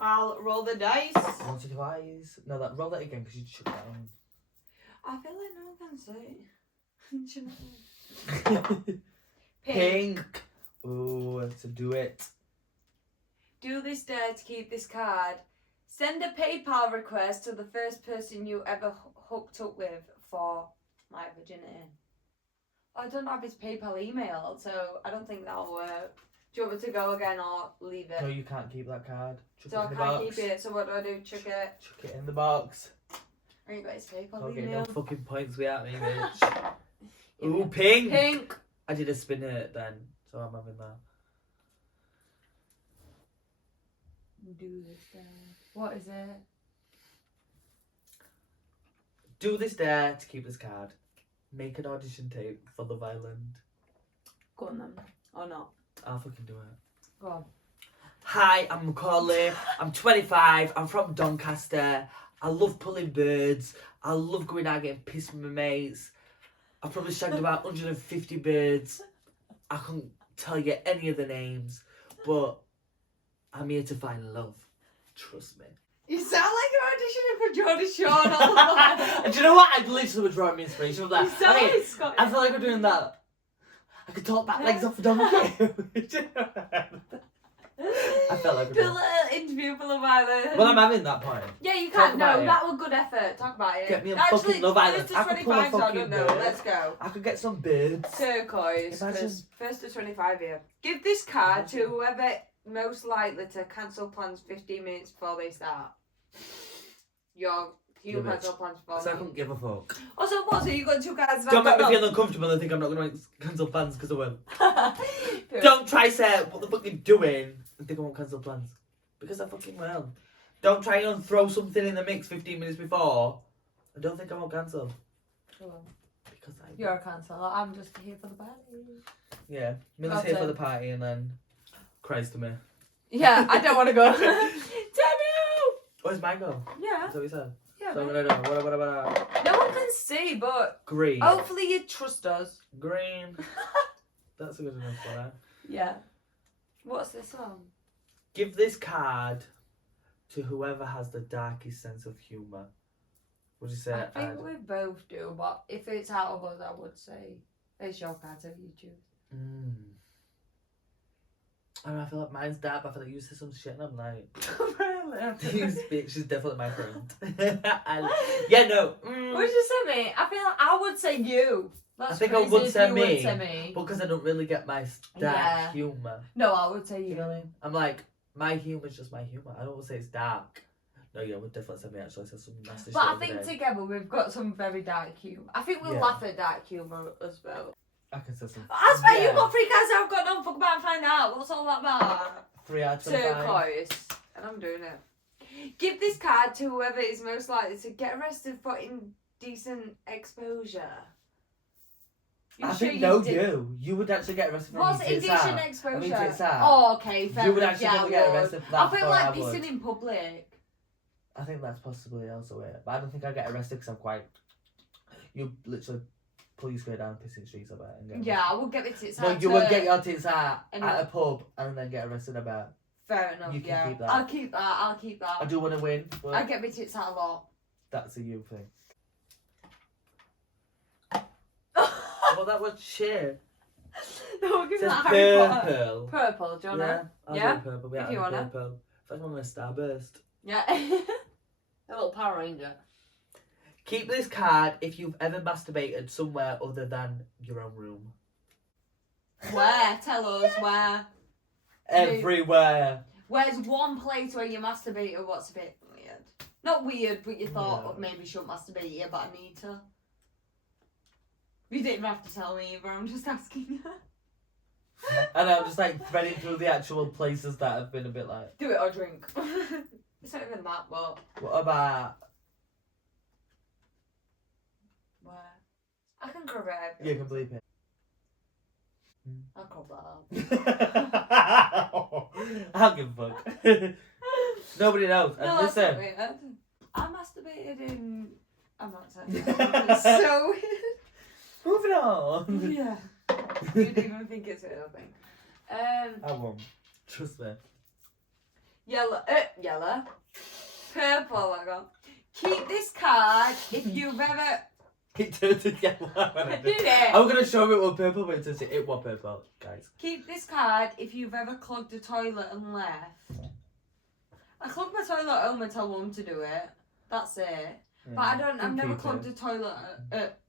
I'll roll the dice. Once or twice. No, roll that again because you shook that one. I feel like no one can see. Do you know? Pink. Ooh, so do it. Do this dare to keep this card. Send a PayPal request to the first person you ever hooked up with for my virginity. I don't have his PayPal email, so I don't think that'll work. Do you want me to go again or leave it? No, you can't keep that card. Chuck So it I in the can't box. keep it, so what do I do? Chuck it? Chuck it in the box. I ain't got his PayPal Okay, no email. fucking points we out, me, bitch. Ooh, pink. Pink! I did a spin it then, so I'm having that. Do this dare. What is it? Do this dare to keep this card. Make an audition tape for Love Island. Go on then. Or not. I'll fucking do it. Go on. Hi, I'm Macaulay. I'm 25. I'm from Doncaster. I love pulling birds. I love going out getting pissed with my mates. I've probably shagged about 150 birds. I couldn't tell you any of the names, but I'm here to find love. Trust me. You sound like you're auditioning for Jordan Shaw all the time. And do you know what? I literally was drawing me inspiration from that. You sound Okay, like Scottish. I feel like I'm doing that. I could talk back legs off a donkey. I felt like do a little interview for Love Island. Well, I'm having that point. Yeah, you Talk can. about No, it. that was good effort. Talk about it. Get me a Actually, fucking Love Island. First to I could pull a 25, so I fucking don't know. bird. Let's go. I could get some birds. Turquoise. Imagine. First to 25 here. Give this card to whoever most likely to cancel plans 15 minutes before they start. Your You bitch. cancel plans before. So I couldn't give a fuck. Also, what? So you got 2 cards? and Don't I've make me got feel uncomfortable and think I'm not going to cancel plans because I will. none. Don't try say what the fuck you're doing and think I won't cancel plans. Because I fucking will. Don't try and throw something in the mix 15 minutes before. I don't think I won't cancel. Because I You're a canceller. I'm just here for the party. Yeah. Millie's here for the party and then cries to me. Yeah, I don't want to go. Daniel! Where's my go? Yeah. That's what we said. Yeah. So I'm man. gonna do what? No one can see, but Green. hopefully you trust us. Green. That's a good enough for that. Yeah. What's this one? Give this card to whoever has the darkest sense of humour. Would you say? I think we both do, but if it's out of us, I would say it's your card, so you choose. I don't know, I feel like mine's dark, but I feel like you said some shit and I'm like, Really? this bitch is definitely my friend. Yeah, no. Would you say me? I feel like I would say you. That's I think I crazy would if say you me. would say me. Because I don't really get my dark Yeah. humour. No, I would say You you. know what I mean? I'm like, my humour's just my humour. I don't say it's dark. No, yeah, I would definitely say me actually. I said some nasty But shit I over think there. together we've got some very dark humour. I think we'll Yeah. laugh at dark humour as well. I can say some. I swear Yeah. you've got 3 cards I've got no fuck about and find out. What's all that about? 3 out of 25. Turquoise. And I'm doing it. Give this card to whoever is most likely to get arrested for indecent exposure. I sure think no, did? you would actually get arrested for What's tits indecent out. exposure? I mean, tits out. Oh, okay, fair You would enough. actually Yeah, probably I get would. arrested for that. I feel before like I would. pissing in public. I think that's possibly also it. But I don't think I'd get arrested because I'm quite. You literally pull your skirt down, piss in the streets of it. And get Yeah, I would get my tits No, out. you would get your tits out Anyway. at a pub and then get arrested about. Fair enough, You can yeah. keep that. I'll keep that, I'll keep I that. do want to win, but I get my tits out a lot. that's a you thing. Well, that was shit. No, give It me says that Harry Potter. purple. Purple, do you wanna? I'll Yeah? do purple. Yeah, If you I'll do wanna. purple. First one, I'm Starburst. Yeah. A little Power Ranger. Keep this card if you've ever masturbated somewhere other than your own room. Where? Tell us where. Everywhere. Where's one place where you masturbate or what's a bit weird? Not weird, but you thought Yeah. of maybe shouldn't masturbate here, but I need to. You didn't have to tell me either, I'm just asking. And I'm just like threading through the actual places that have been a bit like. Do it or drink. It's not even that, but What about? where? I can cover it. You can bleep it. I'll cover that up. I don't give a fuck. Nobody knows. And No, that's not listen. weird. I masturbated in. I'm not saying that. It's so Moving on. weird. Yeah. You didn't even think it's weird, I think. I won't. Trust me. Yellow. Purple, I got. Keep this card if you've ever. It turns to yellow. Did it? I'm gonna show it what purple, but it turns to it what purple, guys. Keep this card if you've ever clogged a toilet and left. I clogged my toilet at home and tell mum to do it. That's it. But I don't. I've never clogged a toilet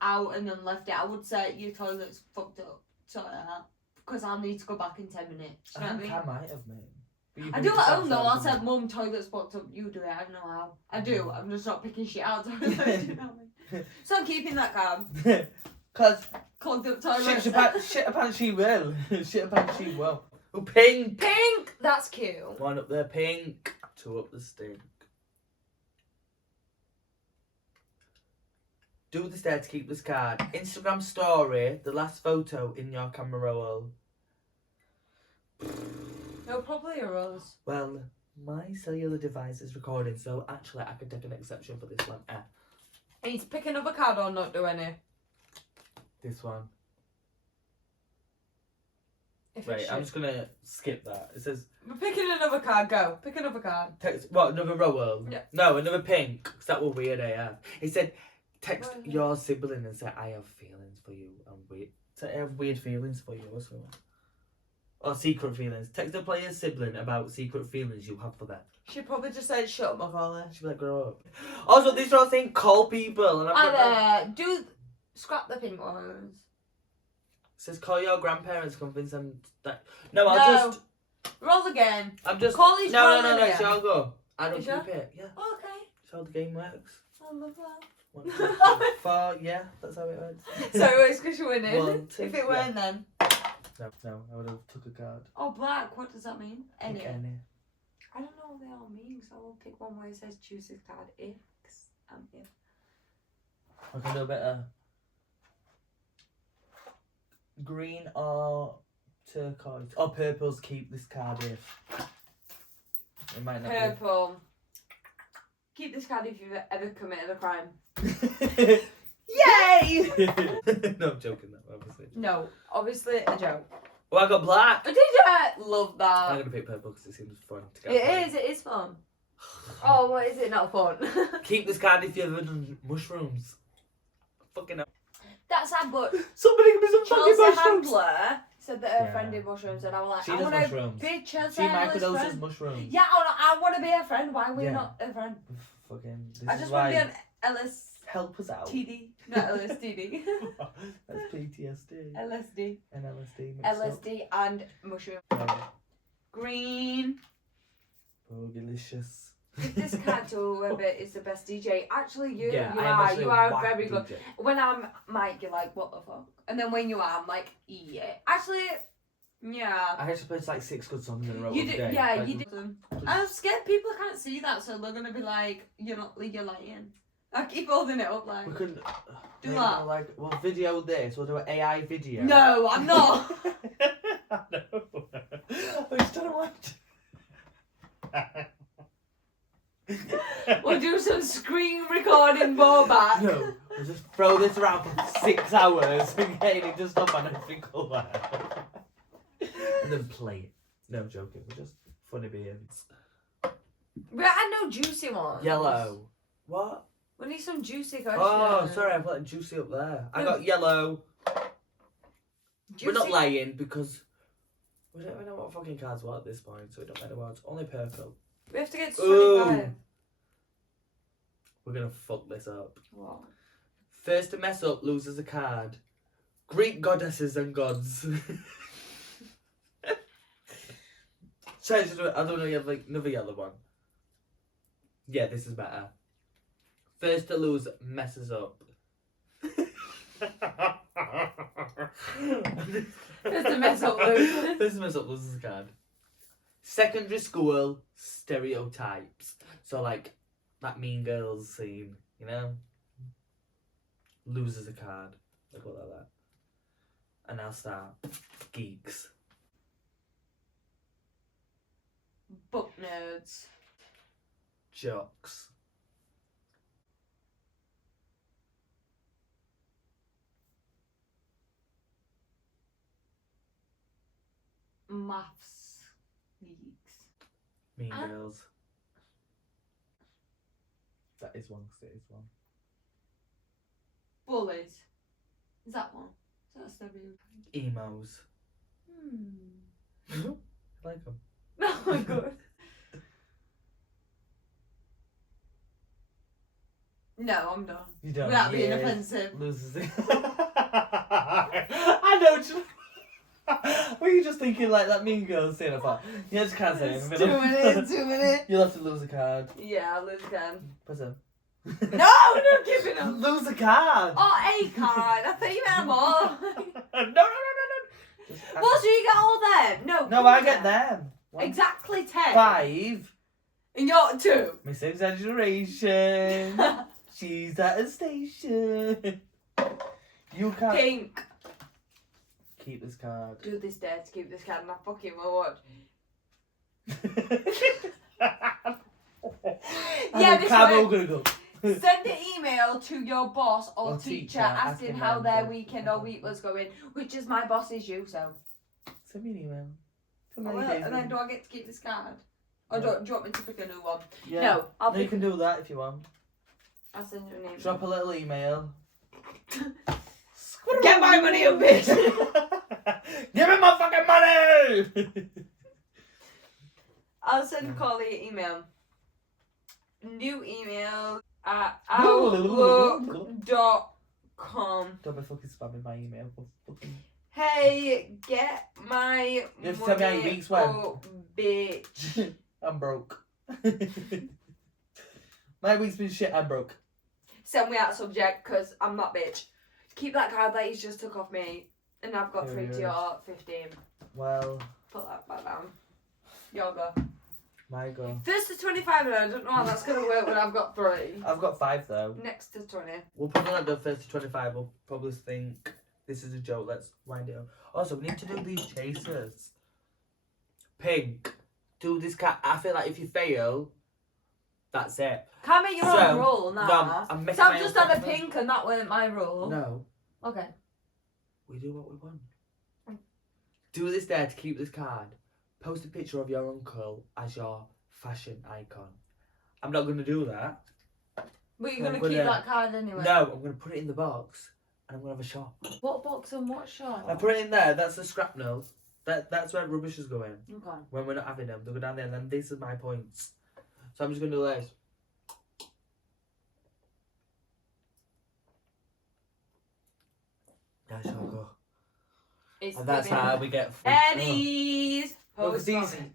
out and then left it. I would say your toilet's fucked up. Sort it out. Because I'll need to go back in 10 minutes. You know I what I think mean? I might have, mate. But you I can do at just home though. I'll answer say, Mum, toilet's fucked up. You do it. I don't know how. I do. I'm just not picking shit out. Of the toilet, do you know what I mean? So I'm keeping that card. Cause Clogged up toilet. shit apparently she will. Shit apparently she will. Oh, pink. Pink. That's cute. One up there, pink. 2 up the stink. Do this there to keep this card. Instagram story, the last photo in your camera roll. No, probably a rose. Well, my cellular device is recording, so actually I can take an exception for this one. I need to pick another card or not do any. This one. If Right, it's I'm shit. just gonna skip that. It says We're picking another card. Go. Pick another card. text. What, another roll? Yeah. No, another pink. Cause that was weird AF. It said text What is it? your sibling and say I have feelings for you. I'm weird. Say I have weird feelings for you or something. Or secret feelings. Text the player's sibling about secret feelings you have for them. She probably just said, "Shut up, Macaulay." She'd be like, grow up. Also, these are all saying call people, and I'm And scrap the pink ones. It says call your grandparents, convince them that. No, I'll No. just. Roll again. I'm just. Call these No, rolling again. Shall go. I don't You sure? keep it. Yeah. Okay. That's how the game works. I love that. 1, 2, 3, 4. Yeah, that's how it works. So it's because you're winning. 1, 2, If it weren't, then. No, I would have took a card. Oh, black. What does that mean? Any. Pick any. I don't know what they all mean, so I will pick one where it says choose this card if I'm if. I can do a bit of green or turquoise. Or purple's keep this card if. It might not Purple. Keep this card if you've ever committed a crime. be. Yay! No, I'm joking, that obviously. No, obviously a joke. Well, I got black. Did you? Love I'm that. going to pick purple because it seems fun to get. It is fun. Oh, what is it not fun? Keep this card if you've ever done mushrooms. Fucking hell. That's sad, but Somebody give me some fucking Chelsea mushrooms. Handler said that her Yeah. friend did mushrooms, and I was like, She I does want to mushrooms. be Chelsea's She friend. microdoses mushrooms. Yeah, I want to be a friend. Why are we Yeah. not a friend? Fucking. This I is just want why. to be an Help us out. LSTD, not LSTD. That's PTSD. LSD. And LSD. mixed up. LSD and mushroom. Oh, Green. oh, delicious. Give this card to whoever is the best DJ. Actually, you Yeah, you I am are actually you are whack very good. DJ. When I'm Mike, you're like, what the fuck? And then when you are, I'm like, yeah. Actually, yeah. I actually played like 6 good songs in a row. You every did, day. yeah, Like, you did. I'm scared people can't see that, so they're gonna be like, you're lying. I keep holding it up like. We couldn't. Do maybe what? Like, we'll video this. We'll do an AI video. No, I'm not. I know. I just don't want. We'll do some screen recording more back. No, we'll just throw this around for 6 hours and getting it to stop on every colour. And then play it. No, I'm joking. We're just funny beings. We had no juicy ones. Yellow. What? We need some juicy questions. Oh, sorry, I've got juicy up there. I No. got yellow. Juicy. We're not lying because we don't know what fucking cards were at this point, so we don't know the words. Only purple. We have to get to Ooh. 25. We're gonna fuck this up. What? First to mess up loses a card. Greek goddesses and gods. Sorry, I don't know. You have like another yellow one. Yeah, this is better. First to lose messes up. First to mess up loses. First to mess up loses a card. Secondary school stereotypes. So like that Mean Girls scene, you know? Loses a card. Like what like that. And I'll start. Geeks. Book nerds. Jocks. Maths. Geeks. Mean Ah. Girls. That is one, 'cause it is one. Bullies. Is that one? Is that a stereotype? Emos. Hmm. I like them. Oh my god. No, I'm done. You don't. Without being Yeah. offensive. Loses it. I know. Were you just thinking like that Mean Girls scene? I thought, yeah, just can't say It's anything. 2 minutes, 2 minutes. You'll have to lose a card. Yeah, I'll lose again. Press them. No, not giving up. Lose a card. Oh, a card. I thought you meant more. No. Just What, so you get all them? No. No, I get them. One, Exactly 10. 5. And you're 2. Miss Exaggeration. She's at a station. You can't Pink. keep this card. Do this dare to keep this card and I fucking will watch. Yeah, this Camel way. gonna go. Send an email to your boss or Or teacher teacher asking asking how them their to- weekend or week was going, which is my boss is you, so. Send me an email. Tell Oh, me well, how you and then doing. do I get to keep this card? Or Yeah. do you want me to pick a new one? Yeah. No, I'll No, you pick. can do that if you want. I'll send you an email. Drop a little email. Get my money, you bitch! Give me my fucking money! I'll send Carly an email. New email at outlook.com. Don't be fucking spamming my email. Fucking... Hey, get my You have to money, tell me how your week's went. oh, bitch. I'm broke. My week's been shit, I'm broke. Send me out subject, because I'm not bitch. Keep that card that he's just took off me, and I've got 3 to your 15. Well, Put that back down. Your go. my go. First to 25, and I don't know how that's going to work when I've got 3. I've got 5 though. Next to 20. We'll probably not do first to 25. We'll probably think this is a joke. Let's wind it up. Also, we need to do these chasers. Pink. Do this cat. I feel like if you fail, that's it. Can't make your So, own rule now. No, I'm making So my I've own just had a statement. pink, and that weren't my rule. No, Okay. we do what we want. Do this there to keep this card. Post a picture of your uncle as your fashion icon. I'm not going to do that. But you're I'm going to keep gonna- that card anyway. No, I'm going to put it in the box and I'm gonna have a shop. What box and what shop? I put it in there. That's the scrap mill. That's where rubbish is going. Okay. When we're not having them, they'll go down there. And then this is my points. So I'm just gonna do this. There shall I go. And that's how we get fucked up. Eddie's. No, 'cause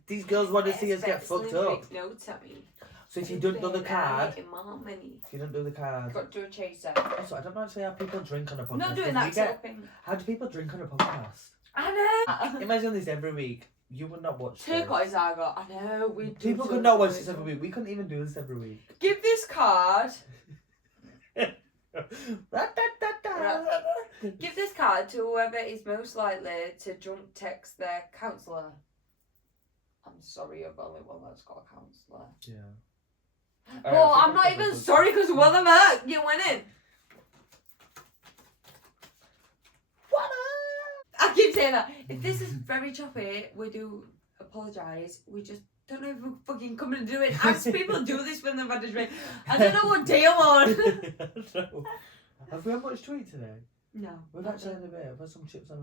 these girls want to see us get fucked up. No tummy. So if you don't do the card, Money. if you don't do the card. Got to do a chaser. Also, I don't know actually how people drink on a podcast. I'm not doing 'cause we that get- sort of thing. How do people drink on a podcast? I know. Imagine this every week. You would not watch this. Turquoise I got. I know. We do People could not watch turquoise. this every week. We couldn't even do this every week. Give this card. Give this card to whoever is most likely to drunk text their counsellor. I'm sorry, I've only one that's got a counsellor. Yeah. Well, I'm not even sorry because one of them, you're winning. What? I keep saying that. If this is very choppy, we do apologise. We just don't know if we're fucking coming to do it. As people do this when they've had a drink. I don't know what day I'm on. No. Have we had much to eat today? No. We've actually had a bit. I've had some chips on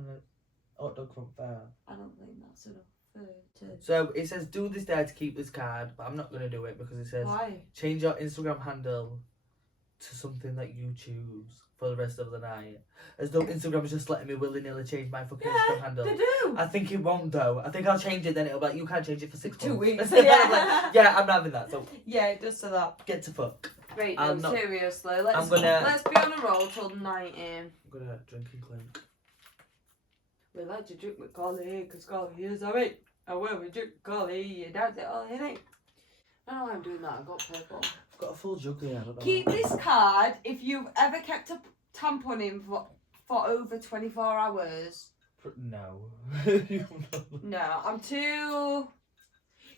a hot dog from fair. I don't think that's enough to... So it says do this there to keep this card, but I'm not going to do it because it says Why? change your Instagram handle to something that you choose for the rest of the night. As though Instagram is just letting me willy-nilly change my fucking Instagram handle. They do. I think it won't though. I think I'll change it then it'll be like, you can't change it for 6 months. 2 weeks. Yeah. Yeah. Yeah, I'm not having that. So Yeah, it does say that. get to fuck. Right, I'm no, not- seriously. I'm gonna- Let's be on a roll till 9 a.m. I'm gonna drink and clink. We like to drink with Collie, because Collie is alright. And when we drink Collie, you dance it all in it. I don't know why I'm doing that, I've got purple. I've got a full jug here. I don't know Keep why. this card if you've ever kept a tampon in for over 24 hours. No. No, I'm too...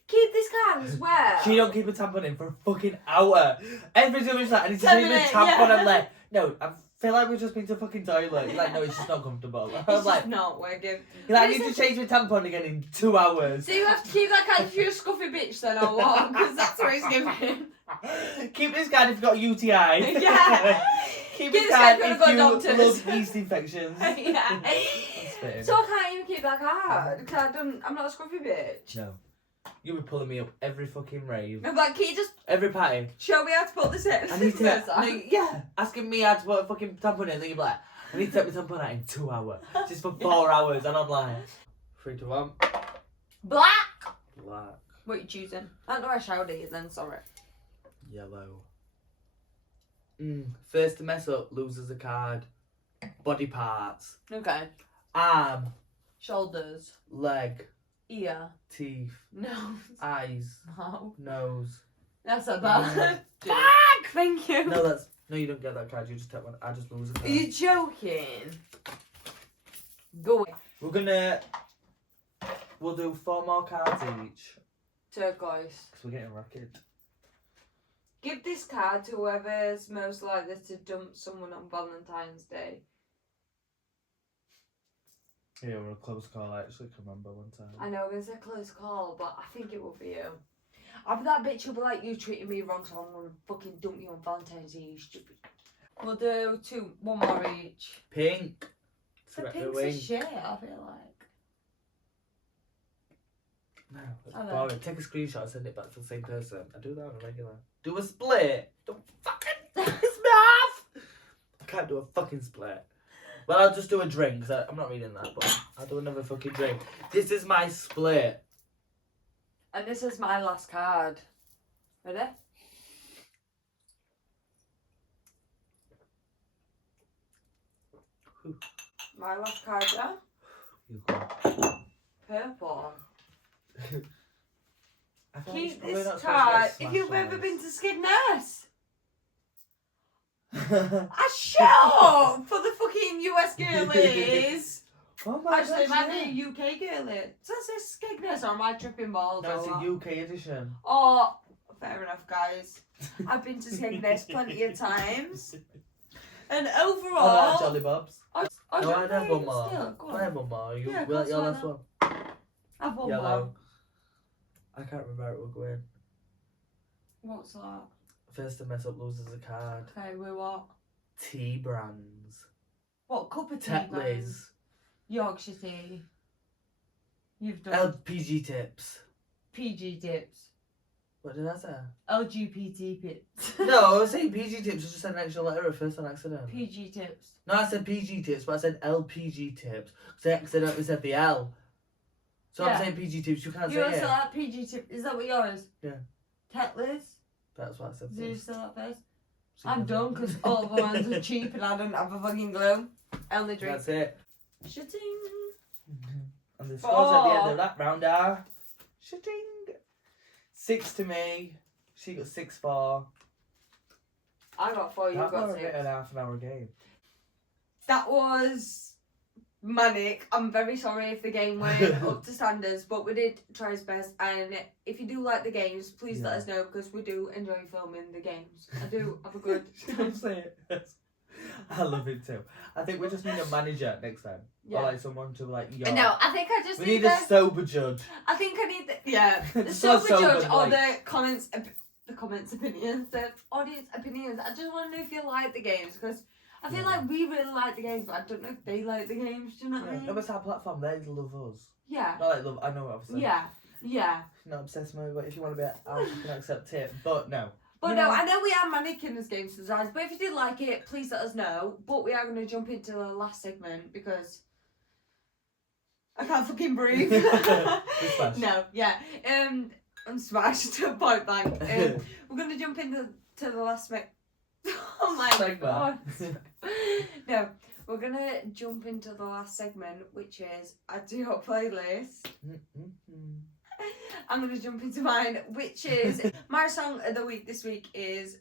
Keep this card as well. She don't keep a tampon in for a fucking hour. Every time it's like, I need to 10 change my minutes, tampon. yeah. I'm like, no, I feel like we've just been to a fucking toilet. You're like, no, it's just not comfortable. I'm It's like, just not working. you're like, I need to change my tampon again in 2 hours. So you have to keep that card if you're a scuffy bitch then or what? Because that's what it's giving. Keep this card if you've got a UTI. Yeah. Keep Keep this this card card if if you've got you doctors. love yeast infections. Yeah. That's fitting. So I can't even keep that card because I'm not a scruffy bitch. No. You were pulling me up every fucking rave. I'm like, can you just Every party. show me how to put this in? I need to. That's No, yeah. Asking me how to put a fucking tampon in, then you're like, I need to take my tampon out in 2 hours. Just for 4 hours. And I'm like, 3, 2, 1. Black. Black. What are you choosing? I don't know I shouted you then, sorry. Yellow. First to mess up loses a card. Body parts. Okay. Arm. Shoulders. Leg. Ear. Teeth. Nose. Eyes. Mouth. Nose. That's a bad. Fuck! Thank you. No, that's. No, you don't get that card. You just take one. I just lose a Are card. you joking? Go away. We're gonna. We'll do 4 more cards each. Turquoise. Because we're getting racket. Give this card to whoever's most likely to dump someone on Valentine's Day. Yeah, we're a close call. I actually can remember one time. I know it's a close call, but I think it will be you. I'll be that bitch who'll be like, you treated me wrong, so I'm gonna fucking dump you on Valentine's Day, you stupid. We'll do one more each. Pink. The Threat pink's wing. a shit, I feel like. No, that's I know. boring. Take a screenshot and send it back to the same person. I do that on a regular. Do a split. Don't fucking piss me off. I can't do a fucking split. Well, I'll just do a drink. Cause I'm not reading that, but I'll do another fucking drink. This is my split. And this is my last card. Ready? Whew. My last card, yeah? You go. Purple. I feel like it's Keep probably this not supposed to card get if you've smashed ever on been to Skegness. this. Shut up for the fucking US girlies. Oh my Actually, it God, might be yeah. a UK girlie. Does it say Skegness or am I tripping balls? No, it's or a what? UK edition. Oh, fair enough, guys. I've been to Skegness plenty of times. And Oh, overall... Jolly Bobs. I No, don't I'd have know, one more. still, go I on. have one more. You, Yeah, will that's your fine last now. one? Have one Yellow. more. I can't remember how it will go in. What's that? First to mess up loses a card. Okay, we what? T brands. What cup of tea? Tetley's. Yorkshire tea. You've done LPG tips. PG tips. What did I say? LGBT tips. No, I was saying PG tips. I just said an extra letter at first on accident. PG tips. No, I said PG tips, but I said LPG tips because I accidentally said the L. So I'm saying PG tips. You can't you say also it. like PG tips. Is that what yours? Yeah. Tetley's. That's what I said. Did you say that first? So I'm done because all the ones are cheap and I don't have a fucking glue. I only drink. That's it. Shitting. And the scores at the end of that round are shitting. 6 to me. She got 6-4. I got 4. You That got was 6. an half an hour game. That was manic. I'm very sorry if the game went up to standards, but we did try his best. And if you do like the games, please let us know because we do enjoy filming the games. I do have a good. Don't say it. I love it too. I think we just need a manager next time. Yeah. Or like someone to like yell. No, I think I just We need a sober judge. I think I need the Just sober sober, judge or like- the comments opinions, the audience opinions. I just want to know if you like the games because I feel like we really like the games, but I don't know if they like the games. Do you know what I mean? No, it's our platform. They love us. Yeah. Not like love. I know what I'm saying. Yeah. Not obsessed with it, but if you want to be out, you can accept it. But no. But no, I know we are manic in this game sometimes, but if you did like it, please let us know. But we are going to jump into the last segment because I can't fucking breathe. No, yeah. I'm smashed to a point blank. We're going to jump into the last Oh my Segment. god. No, we're going to jump into the last segment, which is Add to Your Playlist. I'm going to jump into mine, which is my song of the week this week is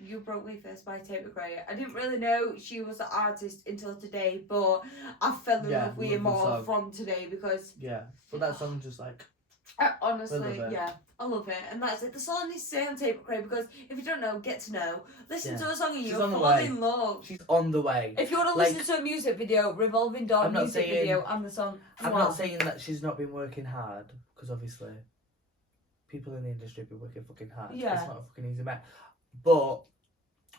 You Broke Me First by Tate McRae. I didn't really know she was the artist until today, but I fell in love with it more from today because Yeah, but that song just like. honestly, I love it. And that's it. The song needs to stay on Tate McRae because if you don't know, get to know. Listen to a song and you'll fall in love. She's on the way. If you want to listen to a music video, Revolving Door music video and the song. I'm not saying that she's not been working hard, because obviously people in the industry have been working fucking hard. Yeah. It's not a fucking easy match. But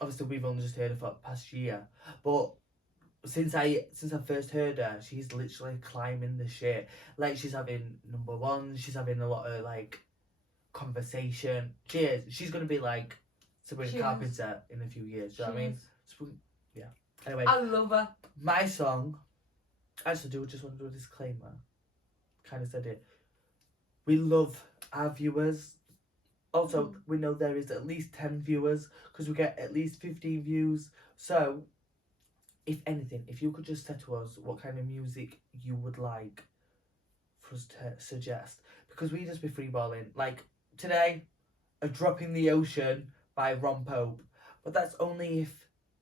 obviously we've only just heard her for the past year. But since I first heard her, she's literally climbing the shit. Like she's having number one, she's having a lot of like conversation. She's gonna be like Sabrina Carpenter in a few years. Do you know what I mean? Yeah. Anyway, I love her. my song. I just want to do a disclaimer. Kind of said it. We love our viewers. Also, we know there is at least 10 viewers because we get at least 15 views. So, if anything, if you could just say to us what kind of music you would like for us to suggest, because we just be freeballing. Like today, A Drop in the Ocean by Ron Pope, but that's only if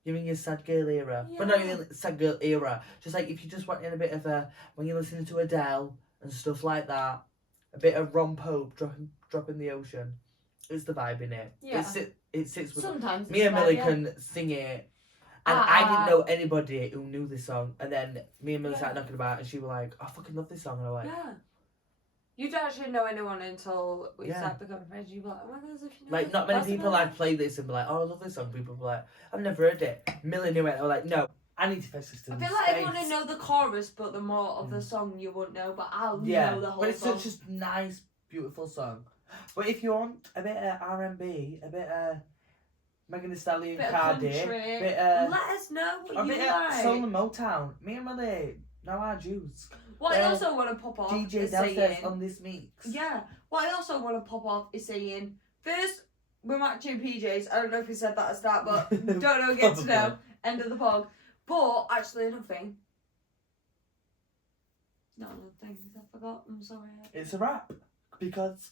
you're in your sad girl era. But not in sad girl era. Just like if you just want in a bit of a, when you're listening to Adele and stuff like that, a bit of Ron Pope, Drop in the Ocean. It's the vibe in it. Yeah. It sits with. Sometimes Me and Millie can sing it. And I didn't know anybody who knew this song. And then me and Millie started knocking about and she was like, I fucking love this song. And I'm like, yeah. You don't actually know anyone until we start becoming friends. You'd be like, oh my god, if you know like, this, not many people I'd play this and be like, oh, I love this song. People be like, I've never heard it. Millie knew it. I was like, no, I need to fetch this to I the feel like States. everyone would know the chorus, but the more of the song you wouldn't know. But I'll know the whole but it's song. such a nice, beautiful song. But if you want a bit of R&B, a bit of Megan Thee Stallion, bit Cardi, of country. bit Let us know a what you bit like. of soul and Motown. Me and Millie, now our Jews. What I also want to pop off DJ is downstairs saying, on this mix. yeah. What I also want to pop off is saying, first, we're matching PJs. I don't know if we said that at the start, but don't know, get to know. End of the pod. But actually, nothing. Not another thing. I forgot. I'm sorry. It's a wrap because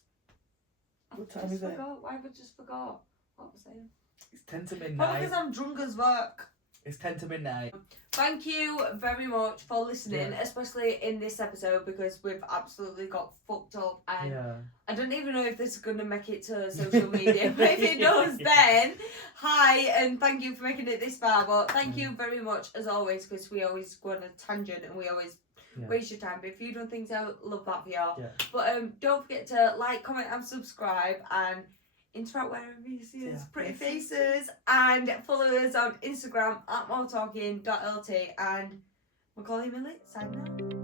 what time is it? Why have I just forgot what I was saying? It's 10 to Probably midnight. because I'm drunk as fuck. It's 10 to midnight. Thank you very much for listening, especially in this episode because we've absolutely got fucked up and I don't even know if this is going to make it to social media, but if it does then, hi and thank you for making it this far, but thank you very much as always because we always go on a tangent and we always waste your time, but if you don't think so, love that for you. But don't forget to like, comment and subscribe, and interact wherever you see us. Yeah. Pretty faces. And follow us on Instagram at moretalking.lt and Macaulay Millet signing out.